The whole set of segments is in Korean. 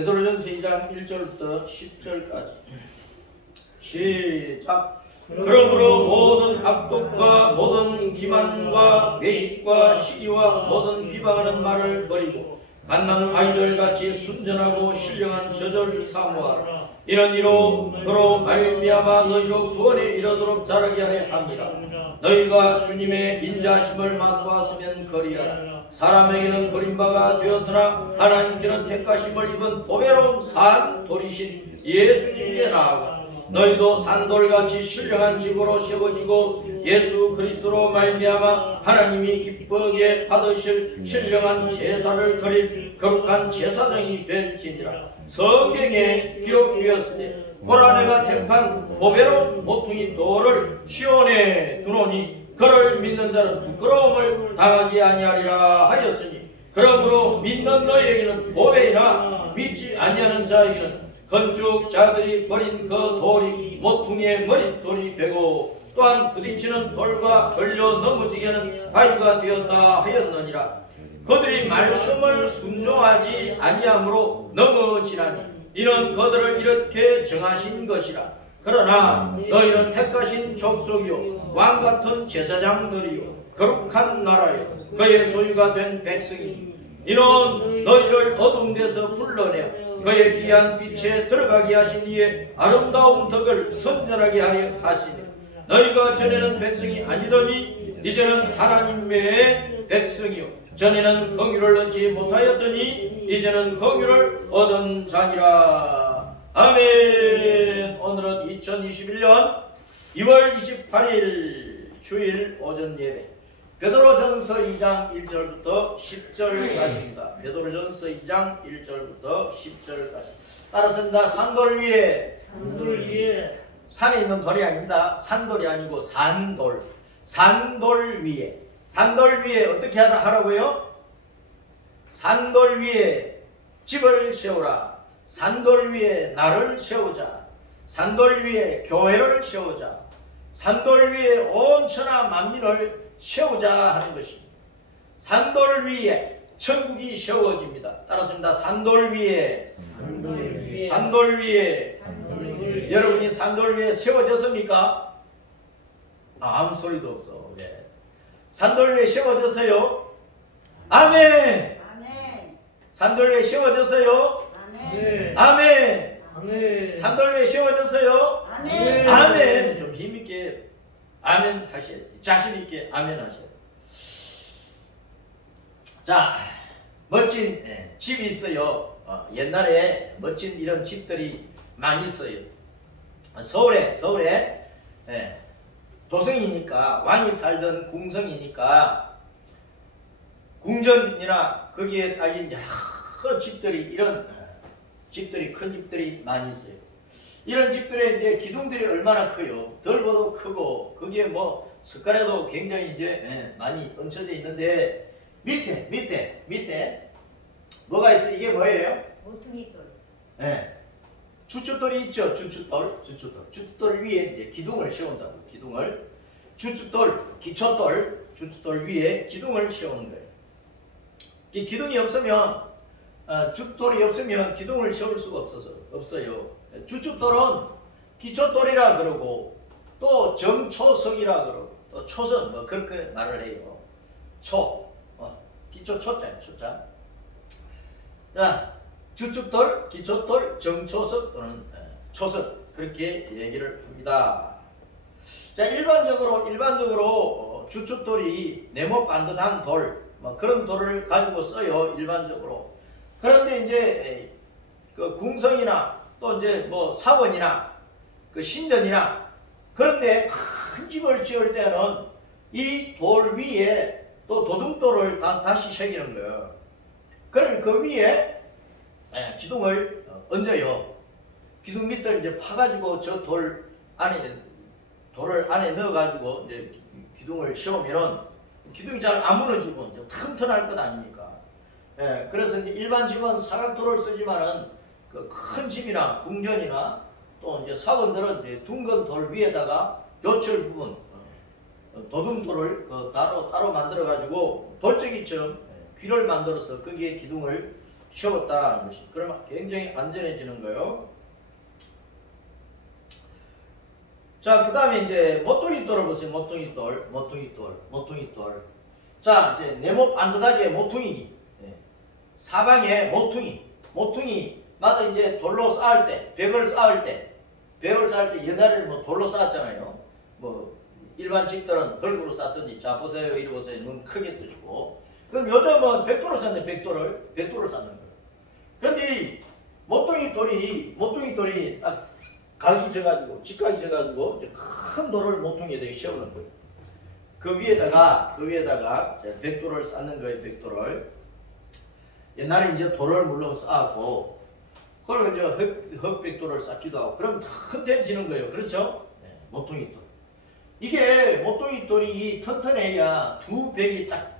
베드로전서 2장 1절부터 10절까지 시작. 그러므로 모든 악독과 모든 기만과 외식과 시기와 모든 비방하는 말을 버리고 갓난 아이들같이 순전하고 신령한 저절을 사모하라. 이는 이로 그로 말미암아 너희로 구원에 이르도록 자라게 하려 합니다. 너희가 주님의 인자하심을 맛보았으면 그리하라. 사람에게는 버림바가 되었으나 하나님께는 택하심을 입은 보배로운 산돌이신 예수님께 나아가 너희도 산돌같이 신령한 집으로 세워지고 예수 그리스도로 말미암아 하나님이 기쁘게 받으실 신령한 제사를 드릴 거룩한 제사장이 될지니라. 성경에 기록되었으니 보라 내가 택한 보배로운 모퉁이 돌을 시온에 두노니 그를 믿는 자는 부끄러움을 당하지 아니하리라 하였으니 그러므로 믿는 너희에게는 보배이나 믿지 아니하는 자에게는 건축자들이 버린 그 돌이 모퉁이의 머릿돌이 되고 또한 부딪히는 돌과 걸려 넘어지게 하는 바위가 되었다 하였느니라. 그들이 말씀을 순종하지 아니함으로 넘어지나니 이는 그들을 이렇게 정하신 것이라. 그러나 너희는 택하신 족속이요 왕같은 제사장들이요 거룩한 나라요 그의 소유가 된 백성이니 이는 너희를 어두운 데서 불러내 그의 귀한 빛에 들어가게 하신 이의 아름다운 덕을 선전하게 하려 하시니 너희가 전에는 백성이 아니더니 이제는 하나님의 백성이요 전에는 긍휼을 얻지 못하였더니 이제는 긍휼을 얻은 자니라. 아멘. 오늘은 2021년 2월 28일 주일 오전 예배 베드로전서 2장 1절부터 10절까지입니다. 베드로전서 2장 1절부터 10절까지 따라서입니다. 산돌 위에 산에 있는 돌이 아닙니다. 산돌이 아니고 산돌. 산돌 위에 어떻게 하라고요? 산돌 위에 집을 세우라. 산돌 위에 나를 세우자. 산돌 위에 교회를 세우자. 산돌 위에 온 천하 만민을 세우자 하는 것입니다. 산돌 위에 천국이 세워집니다. 따라서입니다. 산돌 위에 여러분이 산돌 위에 세워졌습니까? 아무 소리도 없어. 네. 산돌 위에 세워졌어요? 아멘. 산돌 위에 세워졌어요? 아멘. 산돌 위에 세워졌어요? 아멘. 좀 힘있게 아멘 하셔야지. 자신있게 아멘 하셔야지. 자, 멋진 집이 있어요. 옛날에 멋진 이런 집들이 많이 있어요. 서울에 도성이니까 왕이 살던 궁성이니까 궁전이나 거기에 딸린 여러 집들이 이런 집들이 큰 집들이 많이 있어요. 이런 집들의 이제 기둥들이 얼마나 커요. 덜보도 크고 거기에 뭐 숟가락도 굉장히 이제 많이 얹혀져 있는데 밑에 뭐가 있어? 이게 뭐예요? 모퉁이돌. 주춧돌이 있죠. 주춧돌 위에 이제 기둥을 세운다고. 주춧돌 위에 기둥을 세우는 거예요. 이 기둥이 없으면 주돌이 없으면 기둥을 세울 수가 없어요. 주춧돌은 기초돌이라 그러고 또 정초석이라 그러고 또 초석 뭐 그렇게 말을 해요. 기초 초자. 자, 주춧돌, 기초돌, 정초석 또는 초석 그렇게 얘기를 합니다. 자, 일반적으로 주춧돌이 네모 반듯한 돌, 뭐 그런 돌을 가지고 써요. 일반적으로. 그런데 이제 그 궁성이나 또 이제 뭐 사원이나 그 신전이나 그런데 큰 집을 지을 때는 이 돌 위에 또 도둑돌을 다시 새기는 거예요. 그럼 그 위에 기둥을 얹어요. 기둥 밑을 이제 파가지고 저 돌을 안에 넣어가지고 이제 기둥을 씌우면은 기둥이 잘 안 무너지고 이제 튼튼할 것 아닙니까? 그래서 이제 일반 집은 사각돌을 쓰지만은 그 큰 집이나 궁전이나 또 이제 사원들은 이제 둥근 돌 위에다가 요철 부분 도둑돌을 따로 만들어 가지고 돌쟁이처럼 귀를 만들어서 거기에 기둥을 세웠다는 것이. 그러면 굉장히 안전해지는 거예요. 자, 그 다음에 이제 모퉁이돌을 보세요. 모퉁이돌. 자, 이제 네모 반듯하게 모퉁이. 사방에 모퉁이마다 이제 돌로 쌓을 때, 벽을 쌓을 때 옛날에는 뭐 돌로 쌓았잖아요. 뭐 일반 집들은 흙으로 쌓든지. 자, 보세요. 이리 보세요. 눈 크게 뜨시고. 그럼 요즘은 벽돌을 쌓는 벽돌을 쌓는 거예요. 근데 이 모퉁이돌이 딱 각이 져가지고, 직각이 져가지고 큰 돌을 모퉁이에다 씌우는 거예요. 그 위에다가 벽돌을 쌓는 거예요. 벽돌을. 옛날에 이제 돌을 물론 쌓았고, 그리고 이제 흙벽돌을 쌓기도 하고, 그럼 튼튼해지는 거예요. 그렇죠? 네, 모퉁이돌. 이게 모퉁이돌이 튼튼해야 두 벽이 딱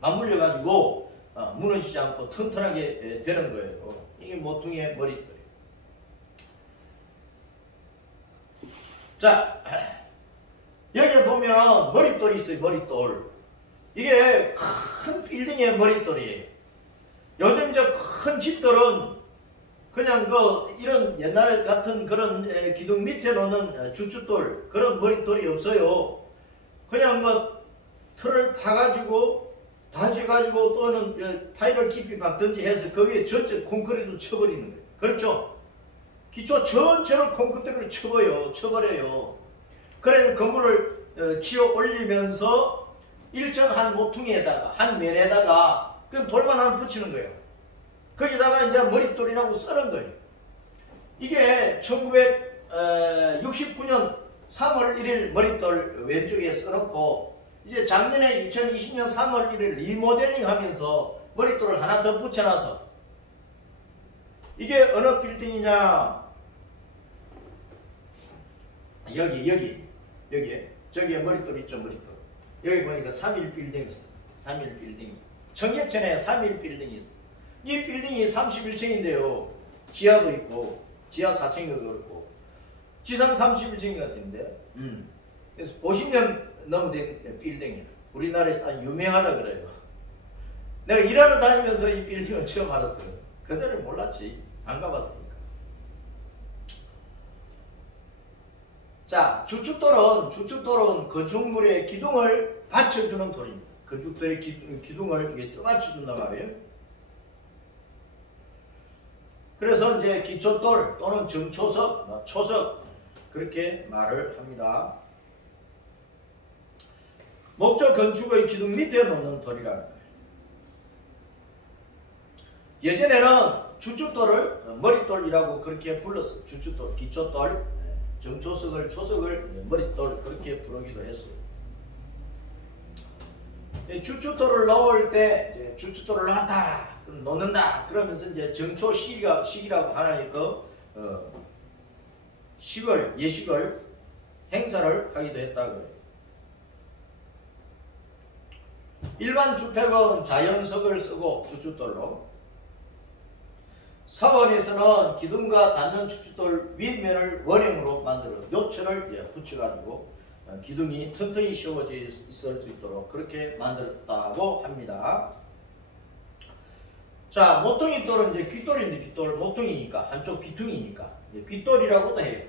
맞물려가지고 무너지지 않고 튼튼하게 되는 거예요. 이게 모퉁이의 머릿돌이에요. 자, 여기 보면 머릿돌이 있어요. 머릿돌. 이게 큰 빌딩의 머릿돌이에요. 요즘 저 큰 집들은 그냥 이런 옛날 같은 그런 기둥 밑에 놓는 주춧돌, 그런 머릿돌이 없어요. 그냥 틀을 파가지고 다져가지고 또는 파이를 깊이 박든지 해서 그 위에 전체 콘크리트 쳐버리는 거예요. 그렇죠? 기초 전체를 콘크리트로 쳐버려요. 그래서 건물을 치어 올리면서 일정한 모퉁이에다가, 한 면에다가 그럼 돌만 하나 붙이는 거예요. 거기다가 이제 머릿돌이라고 쓰는 거예요. 이게 1969년 3월 1일 머릿돌 왼쪽에 써놓고, 이제 작년에 2020년 3월 1일 리모델링 하면서 머릿돌을 하나 더 붙여놔서, 이게 어느 빌딩이냐, 여기에 저기에 머릿돌 있죠. 머릿돌. 여기 보니까 3일 빌딩이 있어. 3일 빌딩. 청계천에 3일 빌딩이 있어. 이 빌딩이 31층인데요. 지하도 있고, 지하 4층도 그렇고, 지상 31층인 것 같은데, 그래서 50년 넘은 빌딩이에요. 우리나라에서 아주 유명하다 그래요. 내가 일하러 다니면서 이 빌딩을 처음 알았어요. 그전에 몰랐지. 안 가봤으니까. 자, 주춧돌은 건축물의 기둥을 받쳐주는 돌입니다. 건축돌의 기둥을 떠받쳐준단 말이에요. 그래서 이제 기초돌 또는 정초석, 초석, 그렇게 말을 합니다. 목적 건축의 기둥 밑에 놓는 돌이라는 거예요. 예전에는 주춧돌을 머릿돌이라고 그렇게 불렀어요. 주춧돌, 기초돌, 정초석을, 초석을 머릿돌, 그렇게 부르기도 했어요. 주춧돌을 넣을 때, 주춧돌을 놓는다. 그러면서 이제 정초식이라고 하나의 예식을, 행사를 하기도 했다고요. 일반 주택은 자연석을 쓰고 주춧돌로, 사원에서는 기둥과 닿는 주춧돌 윗면을 원형으로 만들어 요철을 붙여가지고 기둥이 튼튼히 세워져 있을 수 있도록 그렇게 만들었다고 합니다. 자, 모퉁이돌은 이제 귓돌인데, 귓돌, 모퉁이니까, 한쪽 귀퉁이니까 귓돌이라고도 해요.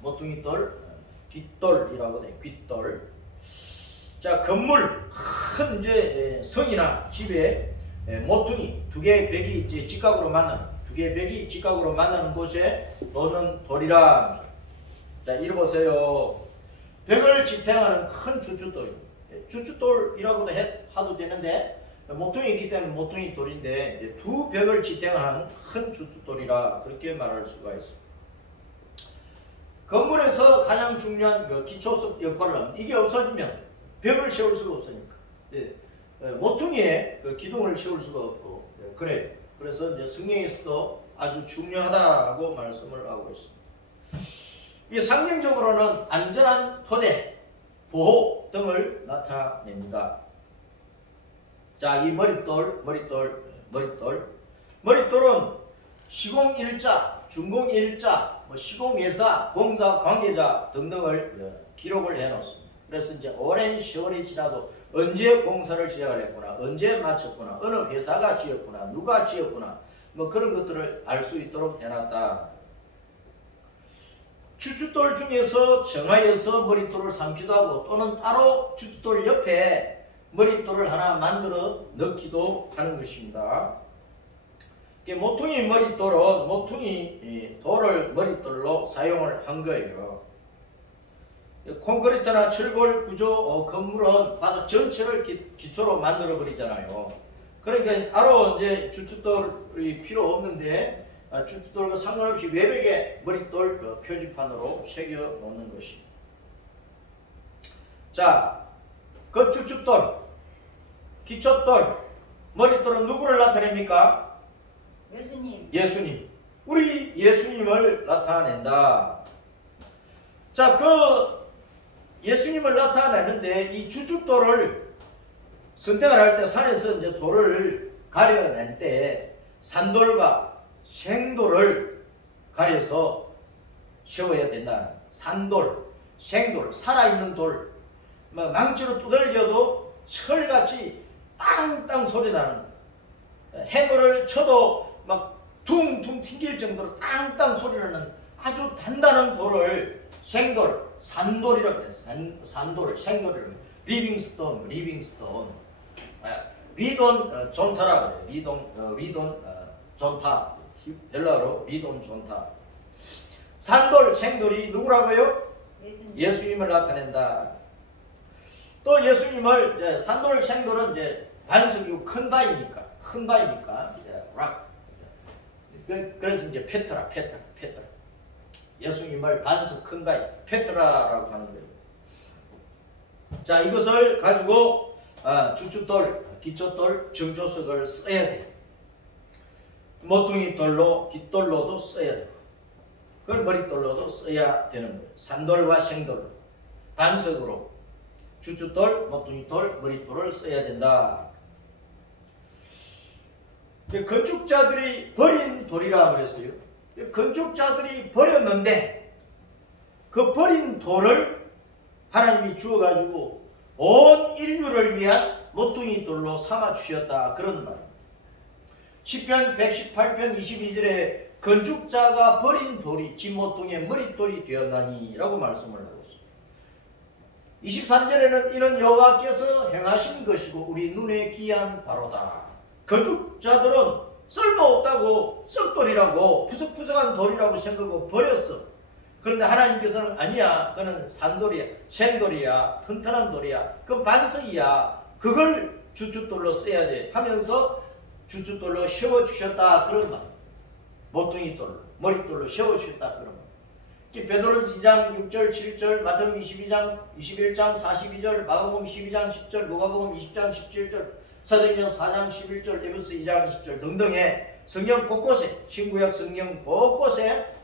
모퉁이돌, 귓돌이라고도 해요. 귓돌. 자, 건물, 큰 이제 성이나 집에 모퉁이 두 개의 벽이 이제 직각으로 만나는 곳에 놓는 돌이라. 자, 이리 보세요. 벽을 지탱하는 큰 주춧돌입니다. 주춧돌이라고도 하도 되는데, 모퉁이 있기 때문에 모퉁이 돌인데, 두 벽을 지탱하는 큰 주춧돌이라 그렇게 말할 수가 있습니다. 건물에서 가장 중요한 기초석 역할을 합니다. 이게 없어지면 벽을 세울 수가 없으니까. 모퉁이에 기둥을 세울 수가 없고, 그래요. 그래서 이제 성경에서도 아주 중요하다고 말씀을 하고 있습니다. 이 상징적으로는 안전한 토대, 보호 등을 나타냅니다. 자, 이 머릿돌은 시공일자, 준공일자, 시공회사, 공사 관계자 등등을 기록을 해 놓습니다. 그래서 이제 오랜 세월이 지나도 언제 공사를 시작을 했구나, 언제 마쳤구나, 어느 회사가 지었구나, 누가 지었구나, 뭐 그런 것들을 알 수 있도록 해놨다. 주춧돌 중에서 정하여서 머릿돌을 삼기도 하고 또는 따로 주춧돌 옆에 머릿돌을 하나 만들어 넣기도 하는 것입니다. 모퉁이 머릿돌은 모퉁이 돌을 머릿돌로 사용을 한 거예요. 콘크리트나 철골 구조 건물은 바닥 전체를 기초로 만들어 버리잖아요. 그러니까 따로 이제 주춧돌이 필요 없는데 주춧돌과 상관없이 외벽에 머릿돌 그 표지판으로 새겨 놓는 것입니다. 자, 그 주춧돌, 기초돌, 머릿돌은 누구를 나타냅니까? 예수님. 예수님. 우리 예수님을 나타낸다. 자, 그 예수님을 나타내는데 이 주춧돌을 선택을 할 때 산에서 이제 돌을 가려낼 때 산돌과 생돌을 가려서 세워야 된다. 산돌, 생돌, 살아있는 돌, 망치로 두들겨도 철같이 땅땅 소리 나는, 해물을 쳐도 막 퉁퉁 튕길 정도로 땅땅 소리 나는 아주 단단한 돌을 생돌, 산돌이라고 해요. 산돌을 생돌이라고 해요. 리빙스톤, 리돈 존타라고 해요. 리돈 존타, 헬라어로 리돈 존타. 산돌, 생돌이 누구라고요? 예수님을 나타낸다. 또 예수님을 이제 산돌, 생돌은 이제 반석이고 큰 바위니까 락. 그래서 이제 페트라. 예수님을 반석 큰 바위 페트라라고 하는 거예요. 자, 이것을 가지고 주춧돌, 기초돌, 정초석을 써야 돼요. 모퉁이 돌로, 깃돌로도 써야 되고, 그걸 머릿돌로도 써야 되는 거예요. 산돌과 생돌로, 반석으로 주춧돌, 모퉁이돌, 머릿돌을 써야 된다. 건축자들이 버린 돌이라고 그랬어요. 건축자들이 버렸는데 그 버린 돌을 하나님이 주어가지고 온 인류를 위한 모퉁이 돌로 삼아 주셨다, 그런 말입니다. 시편 118편 22절에 건축자가 버린 돌이 집 모퉁이의 머릿돌이 되었나니 라고 말씀을 하고 있습니다. 23절에는 이는 여호와께서 행하신 것이고 우리 눈에 귀한 바로다. 건축자들은 쓸모없다고 썩돌이라고 푸석푸석한 돌이라고 생각하고 버렸어. 그런데 하나님께서는 아니야, 그는 산돌이야, 생돌이야, 튼튼한 돌이야, 그 반석이야, 그걸 주춧돌로 써야 돼 하면서 주춧돌로 세워주셨다, 그런 말. 모퉁이돌로, 머릿돌로 세워주셨다, 그런 말. 베드로전서 2장 6절 7절, 마태복음 22장 21장 42절, 마가복음 12장 10절, 누가복음 20장 17절, 사도행전 4장 11절, 에베소 2장 20절 등등의 성경 곳곳에, 신구약 성경 곳곳에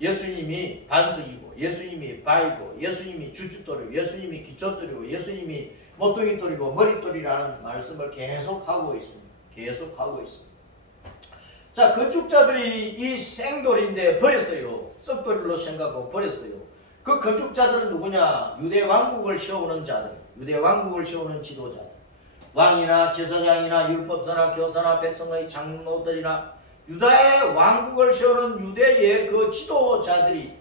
예수님이 반석이고, 예수님이 바위고, 예수님이 주춧돌이고, 예수님이 기초돌이고, 예수님이 모퉁이돌이고 머릿돌이라는 말씀을 계속하고 있습니다. 계속하고 있습니다. 자, 건축자들이 이 생돌인데 버렸어요. 썩돌이로 생각하고 버렸어요. 그 건축자들은 누구냐? 유대 왕국을 세우는 자들, 유대 왕국을 세우는 지도자들, 왕이나 제사장이나 율법사나 교사나 백성의 장로들이나 유다의 왕국을 세우는 유대의 그 지도자들이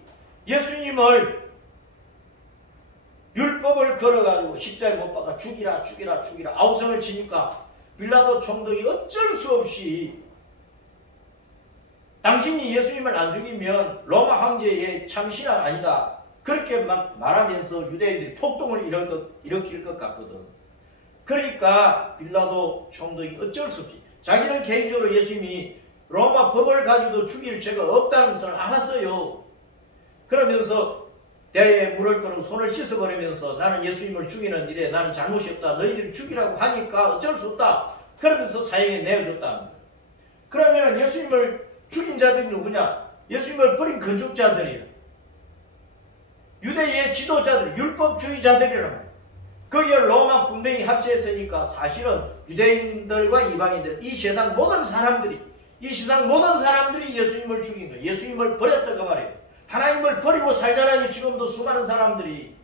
예수님을 율법을 걸어가지고 십자가에 못 박아 죽이라 아우성을 치니까 빌라도 총독이 어쩔 수 없이 당신이 예수님을 안 죽이면 로마 황제의 참신함 아니다, 그렇게 막 말하면서 유대인들이 폭동을 일으킬 것 같거든. 그러니까 빌라도 총독이 어쩔 수 없이, 자기는 개인적으로 예수님이 로마 법을 가지고 죽일 죄가 없다는 것을 알았어요. 그러면서 대에 물을 떠는 손을 씻어버리면서 나는 예수님을 죽이는 일에 나는 잘못이 없다, 너희들이 죽이라고 하니까 어쩔 수 없다, 그러면서 사형에 내어줬다. 그러면 예수님을 죽인 자들이 누구냐? 예수님을 버린 건축자들이야. 유대의 지도자들, 율법주의자들이란 말이야. 거기에 로마 군대에 합세했으니까 사실은 유대인들과 이방인들, 이 세상 모든 사람들이 예수님을 죽인 거예요. 예수님을 버렸다, 그 말이에요. 하나님을 버리고 살자라니 지금도 수많은 사람들이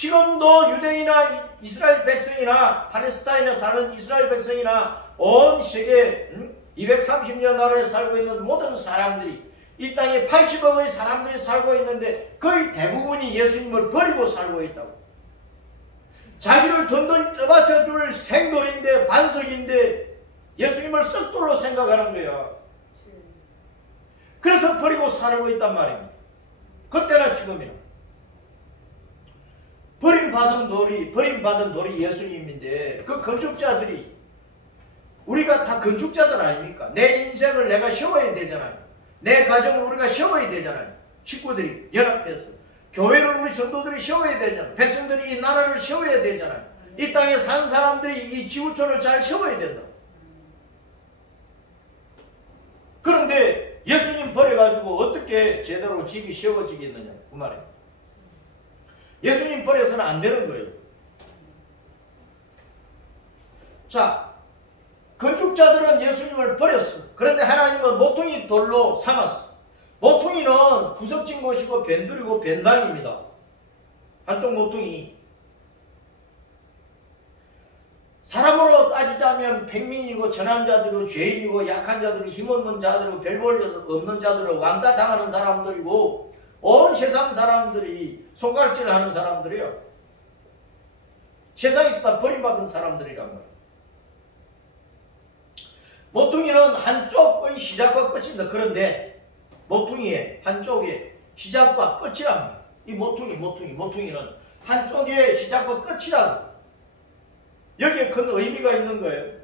지금도 유대인이나 이스라엘 백성이나 팔레스타인에 사는 이스라엘 백성이나 온 세계 230년 나라에 살고 있는 모든 사람들이, 이 땅에 80억의 사람들이 살고 있는데 거의 대부분이 예수님을 버리고 살고 있다고. 자기를 든든히 떠받쳐 줄 생돌인데, 반석인데 예수님을 썩돌로 생각하는 거야. 그래서 버리고 살고 있단 말입니다. 그때나 지금이나. 버림받은 돌이 예수님인데, 그 건축자들이, 우리가 다 건축자들 아닙니까? 내 인생을 내가 세워야 되잖아요. 내 가정을 우리가 세워야 되잖아요. 식구들이 연합해서. 교회를 우리 성도들이 세워야 되잖아요. 백성들이 이 나라를 세워야 되잖아요. 이 땅에 사는 사람들이 이 지구촌을 잘 세워야 된다. 그런데 예수님 버려가지고 어떻게 제대로 집이 세워지겠느냐, 그 말이에요. 예수님 버려서는 안 되는 거예요. 자, 건축자들은 예수님을 버렸어. 그런데 하나님은 모퉁이 돌로 삼았어. 모퉁이는 구석진 곳이고 변두리고 변당입니다. 한쪽 모퉁이. 사람으로 따지자면 백민이고 전함자들이고 죄인이고 약한 자들이고 힘없는 자들이고 별볼 없는 자들이고 왕따 당하는 사람들이고 온 세상 사람들이 손가락질 하는 사람들이요. 세상에서 다 버림받은 사람들이란 말이에요. 모퉁이는 한쪽의 시작과 끝입니다. 그런데 모퉁이의 한쪽에 시작과 끝이란 말이에요. 이 모퉁이는 한쪽의 시작과 끝이라고. 여기에 큰 의미가 있는 거예요.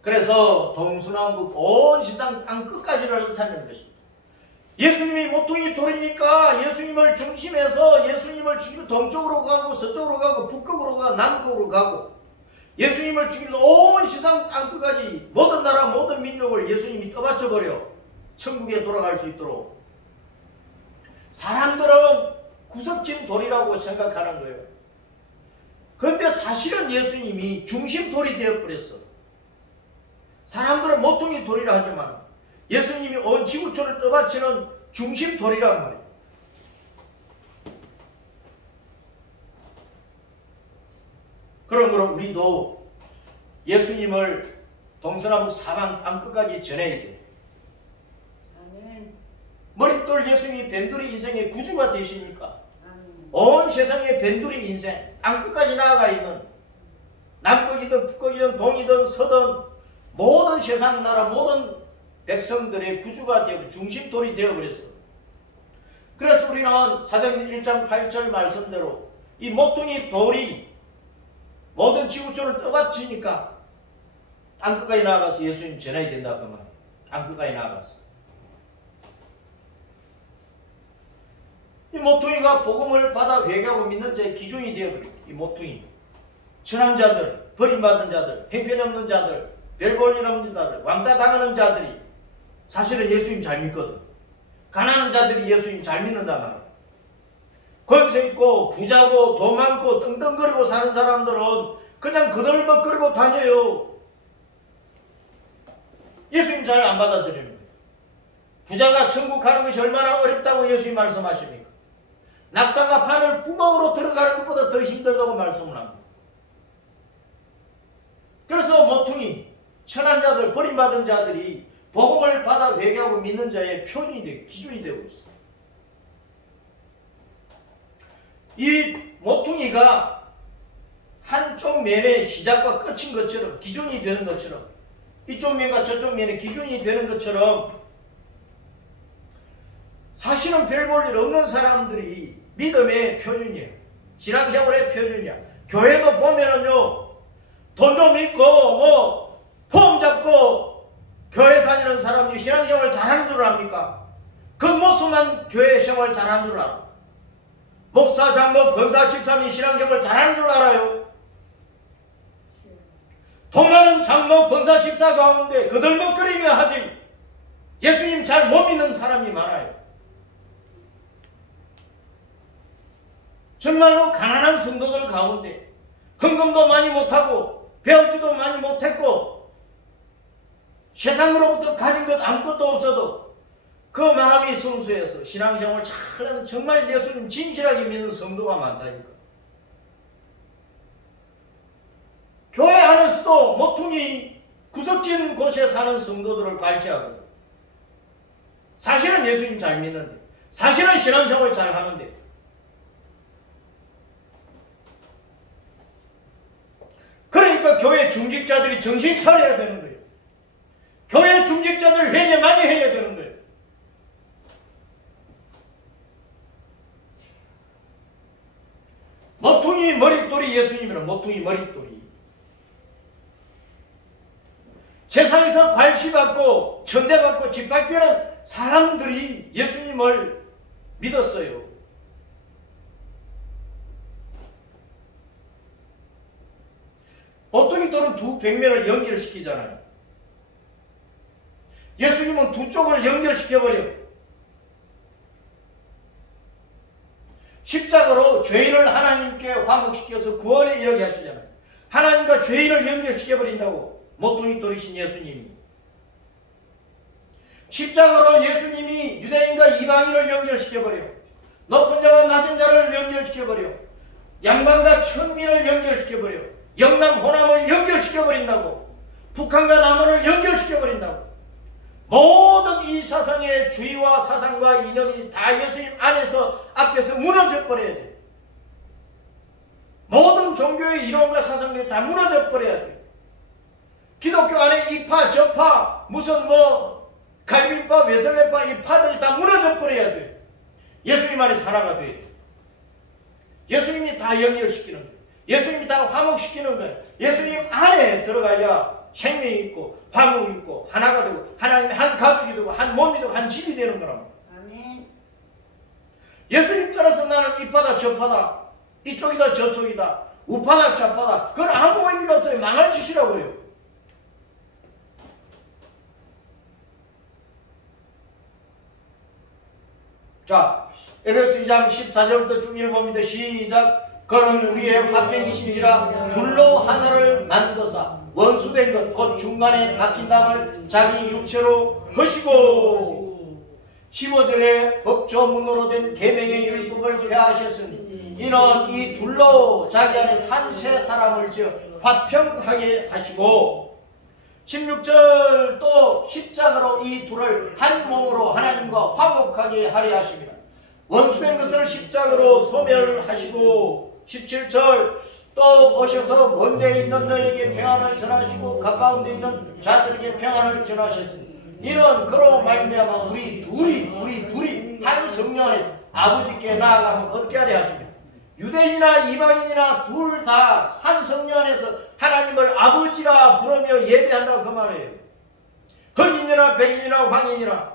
그래서 동서남북 온 세상 땅 끝까지를 나타내는 것입니다. 예수님이 모퉁이 돌이니까 예수님을 중심해서 예수님을 중심으로 동쪽으로 가고 서쪽으로 가고 북극으로 가고 남극으로 가고, 예수님을 중심으로 온 세상 땅 끝까지 모든 나라 모든 민족을 예수님이 떠받쳐버려 천국에 돌아갈 수 있도록. 사람들은 구석진 돌이라고 생각하는 거예요. 그런데 사실은 예수님이 중심돌이 되어버렸어. 사람들은 모퉁이 돌이라 하지만 예수님이 온 지구촌을 떠받치는 중심돌이란 말이에요. 그러므로 우리도 예수님을 동서남북 사방 땅끝까지 전해야 돼. 머릿돌 예수님이 변두리 인생의 구주가 되시니까 온 세상의 변두리 인생, 땅끝까지 나아가 있는 남극이든 북극이든 동이든 서든 모든 세상 나라 모든 백성들의 구주가 되어 중심돌이 되어버렸어. 그래서 우리는 사도행전 1장 8절 말씀대로 이 모퉁이 돌이 모든 지구촌을 떠받치니까 땅끝까지 나아가서 예수님 전해야 된다 그 말. 땅끝까지 나아가서. 이 모퉁이가 복음을 받아 회개하고 믿는 자의 기준이 되어버려. 이 모퉁이. 천한 자들, 버림받은 자들, 형편없는 자들, 별 볼 일 없는 자들, 왕따 당하는 자들이 사실은 예수님 잘 믿거든. 가난한 자들이 예수님 잘 믿는단 말이야. 권세 있고 부자고 돈 많고 떵떵거리고 사는 사람들은 그냥 그들먹거리고 다녀요. 예수님 잘 안 받아들이는 거예요. 부자가 천국 가는 것이 얼마나 어렵다고 예수님 말씀하십니까? 낙타가 바늘 구멍으로 들어가는 것보다 더 힘들다고 말씀을 합니다. 그래서 모퉁이, 천한 자들, 버림받은 자들이 복음을 받아 회개하고 믿는 자의 표준이 되고 기준이 되고 있어요. 이 모퉁이가 한쪽 면의 시작과 끝인 것처럼 기준이 되는 것처럼 이쪽 면과 저쪽 면의 기준이 되는 것처럼 사실은 별 볼 일 없는 사람들이 믿음의 표준이에요. 신앙생활의 표준이야. 교회도 보면은요, 돈 좀 있고 폼 잡고 교회 다니는 사람들이 신앙생활 잘하는 줄 압니까? 그 모습만 교회 생활 잘하는 줄 알아. 목사, 장로, 권사, 집사님 신앙생활 잘하는 줄 알아요. 돈 많은 장로, 권사, 집사 가운데 그들먹거리며 하지 예수님 잘 못 믿는 사람이 많아요. 정말로 가난한 성도들 가운데 헌금도 많이 못하고 배우지도 많이 못했고 세상으로부터 가진 것 아무것도 없어도 그 마음이 순수해서 신앙생활을 잘하는 정말 예수님 진실하게 믿는 성도가 많다니까. 교회 안에서도 모퉁이 구석진 곳에 사는 성도들을 관시하고 사실은 예수님 잘 믿는데 사실은 신앙생활 잘 하는데 그러니까 교회 중직자들이 정신 차려야 되는 거예요. 교회 중직자들 회개 많이 해야 되는 거예요. 모퉁이 머릿돌이 예수님이란 모퉁이 머릿돌이. 세상에서 관시받고 천대받고 짓밟히는 사람들이 예수님을 믿었어요. 모퉁이 돌은 두 벽면을 연결시키잖아요. 예수님은 두 쪽을 연결시켜버려요. 십자가로 죄인을 하나님께 화목시켜서 구원에 이르게 하시잖아요. 하나님과 죄인을 연결시켜버린다고 모퉁이 돌이신 예수님이. 십자가로 예수님이 유대인과 이방인을 연결시켜버려요. 높은 자와 낮은 자를 연결시켜버려요. 양반과 천민을 연결시켜버려요. 영남 호남을 연결시켜버린다고. 북한과 남한을 연결시켜버린다고. 모든 이 사상의 주의와 사상과 이념이 다 예수님 안에서 앞에서 무너져 버려야 돼. 모든 종교의 이론과 사상들이 다 무너져 버려야 돼. 기독교 안에 이파 저파 무슨 갈비파 웨슬레파 이 파들이 다 무너져 버려야 돼. 예수님 안에서 하나가 돼. 예수님이 다 연결시키는 거예요. 예수님이 다 화목시키는 거예요. 예수님 안에 들어가야 생명이 있고 화목이 있고 하나가 되고 하나님의 한 가족이 되고 한 몸이 되고 한 집이 되는 거라고. 아멘. 예수님 따라서 나는 이파다 저파다 이쪽이다 저쪽이다 우파다 좌파다 그건 아무 의미가 없어요. 망할 짓이라고요. 자, 에베소 2장 14절부터 쭉 읽어봅니다. 시작. 그는 우리의 화평이시니라 둘로 하나를 만드사 원수된 것 곧 중간에 막힌 담을 자기 육체로 허시고 15절에 법조문으로 된 계명의 율법을 폐하셨으니 이는 이 둘로 자기 안에 한 세 사람을 지어 화평하게 하시고 16절 또 십자가로 이 둘을 한 몸으로 하나님과 화목하게 하려 하십니다. 원수된 것을 십자가로 소멸하시고 17절 또 오셔서 먼데 있는 너에게 평안을 전하시고 가까운 데 있는 자들에게 평안을 전하셨으니 이는 그로 말미암아 우리 둘이 한 성령 안에서 아버지께 나아가면 어떻게 하려 하십니까? 유대인이나 이방인이나 둘 다 한 성령 안에서 하나님을 아버지라 부르며 예배한다고 그 말이에요. 흑인이나 백인이나 황인이나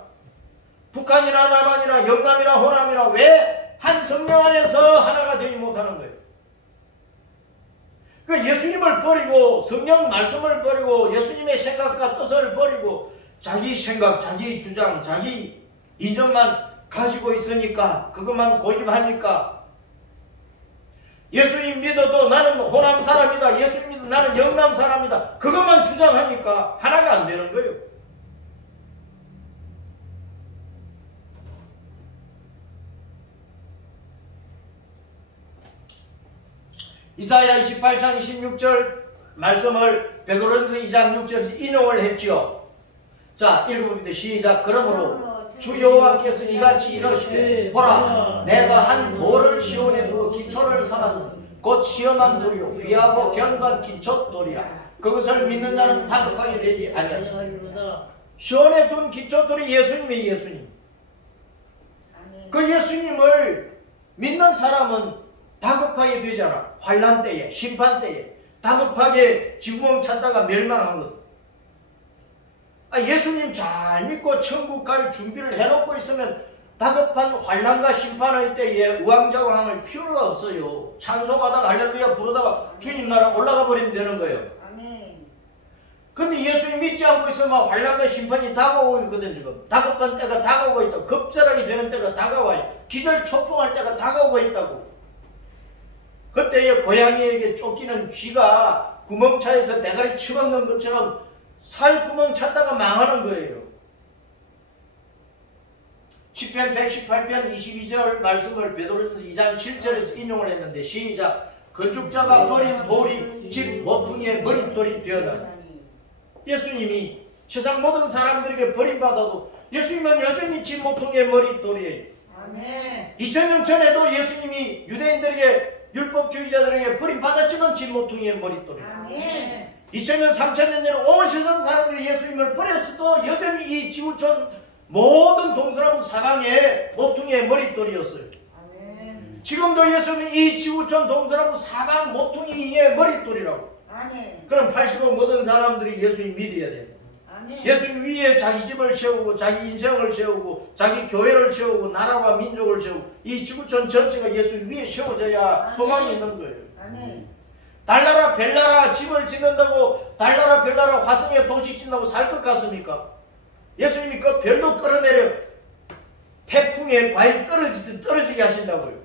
북한이나 남한이나 영남이나 호남이나 왜 한 성령 안에서 하나가 되지 못하는 거예요? 그 예수님을 버리고 성령 말씀을 버리고 예수님의 생각과 뜻을 버리고 자기 생각, 자기 주장, 자기 이념만 가지고 있으니까 그것만 고집하니까 예수님 믿어도 나는 호남 사람이다. 예수님 믿어도 나는 영남 사람이다. 그것만 주장하니까 하나가 안 되는 거예요. 이사야 28장 16절 말씀을 베드로전서 2장 6절에서 인용을 했지요. 자, 읽어봅니다. 시작. 그러므로 주 여호와께서 이같이 이르시되 보라 내가 한 돌을 시온에 두어 기초를 삼았노니 곧 시험한 돌이요 귀하고 견고한 기초 돌이라 그것을 믿는 자는 다급하게 되지 아니하리라. 시온에 둔 기초 돌이 예수님이에요. 예수님. 그 예수님을 믿는 사람은 다급하게 되지 않아. 환난 때에 심판 때에 다급하게 지구멍 찾다가 멸망하거든. 예수님 잘 믿고 천국 갈 준비를 해놓고 있으면 다급한 환난과 심판의 때에 우왕좌왕할 필요가 없어요. 찬송하다가 할렐루야 부르다가 주님 나라 올라가 버리면 되는 거예요. 아멘. 근데 예수님 믿지 않고 있으면 환난과 심판이 다가오고 있거든. 지금 다급한 때가 다가오고 있다. 급절하게 되는 때가 다가와요. 기절초풍할 때가 다가오고 있다고. 그때에 고양이에게 쫓기는 쥐가 구멍차에서 대가리 치먹는 것처럼 살구멍 찾다가 망하는 거예요. 시편 118편 22절 말씀을 베드로전서 2장 7절에서 인용을 했는데 시작. 건축자가 버린 돌이 집 모퉁이의 머릿돌이 되었나니. 예수님이 세상 모든 사람들에게 버림받아도 예수님은 여전히 집 모퉁이의 머릿돌이에요. 아멘. 2000년 전에도 예수님이 유대인들에게 율법주의자들에게 버림받았지만 집 모퉁이의 머릿돌이에요. 아멘. 2000년 3000년 전에 온 세상 사람들이 예수님을 버렸어도 여전히 이 지구촌 모든 동서남북 사방에 모퉁이의 머릿돌이었어요. 아멘. 지금도 예수님은 이 지구촌 동서남북 사방 모퉁이의 머릿돌이라고. 아멘. 그럼 85 모든 사람들이 예수님 믿어야 돼요. 아멘. 예수님 위에 자기 집을 세우고 자기 인생을 세우고 자기 교회를 세우고 나라와 민족을 세우고 이 지구촌 전체가 예수님 위에 세워져야 소망이 있는 거예요. 아멘. 달나라 별나라 집을 짓는다고 달나라 별나라 화성에 도시 짓는다고 살 것 같습니까? 예수님이 그 별도 끌어내려 태풍에 과일 떨어지듯 떨어지게 하신다고요.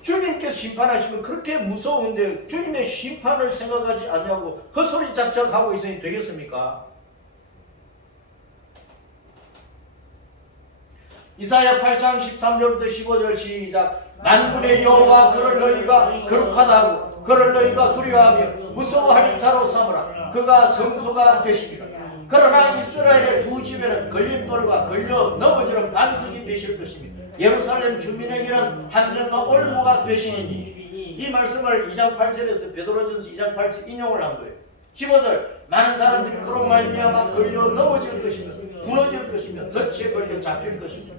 주님께서 심판하시면 그렇게 무서운데 주님의 심판을 생각하지 않냐고 헛소리 작작하고 있으니 되겠습니까? 이사야 8장 13절부터 15절 시작. 만군의 여호와 그를 너희가 거룩하다 하고 그를 너희가 두려워하며 무서워할 자로 삼으라. 그가 성소가 되시리라. 그러나 이스라엘의 두 집에는 걸림돌과 걸려 넘어지는 반석이 되실 것이며 예루살렘 주민에게는 한정과 올무가 되시니. 이 말씀을 2장 8절에서 베드로전서 2장 8절 인용을 한 거예요. 15절. 많은 사람들이 그로 말미암아 걸려 넘어질 것이며 무너질 것이며 덫에 걸려 잡힐 것이며.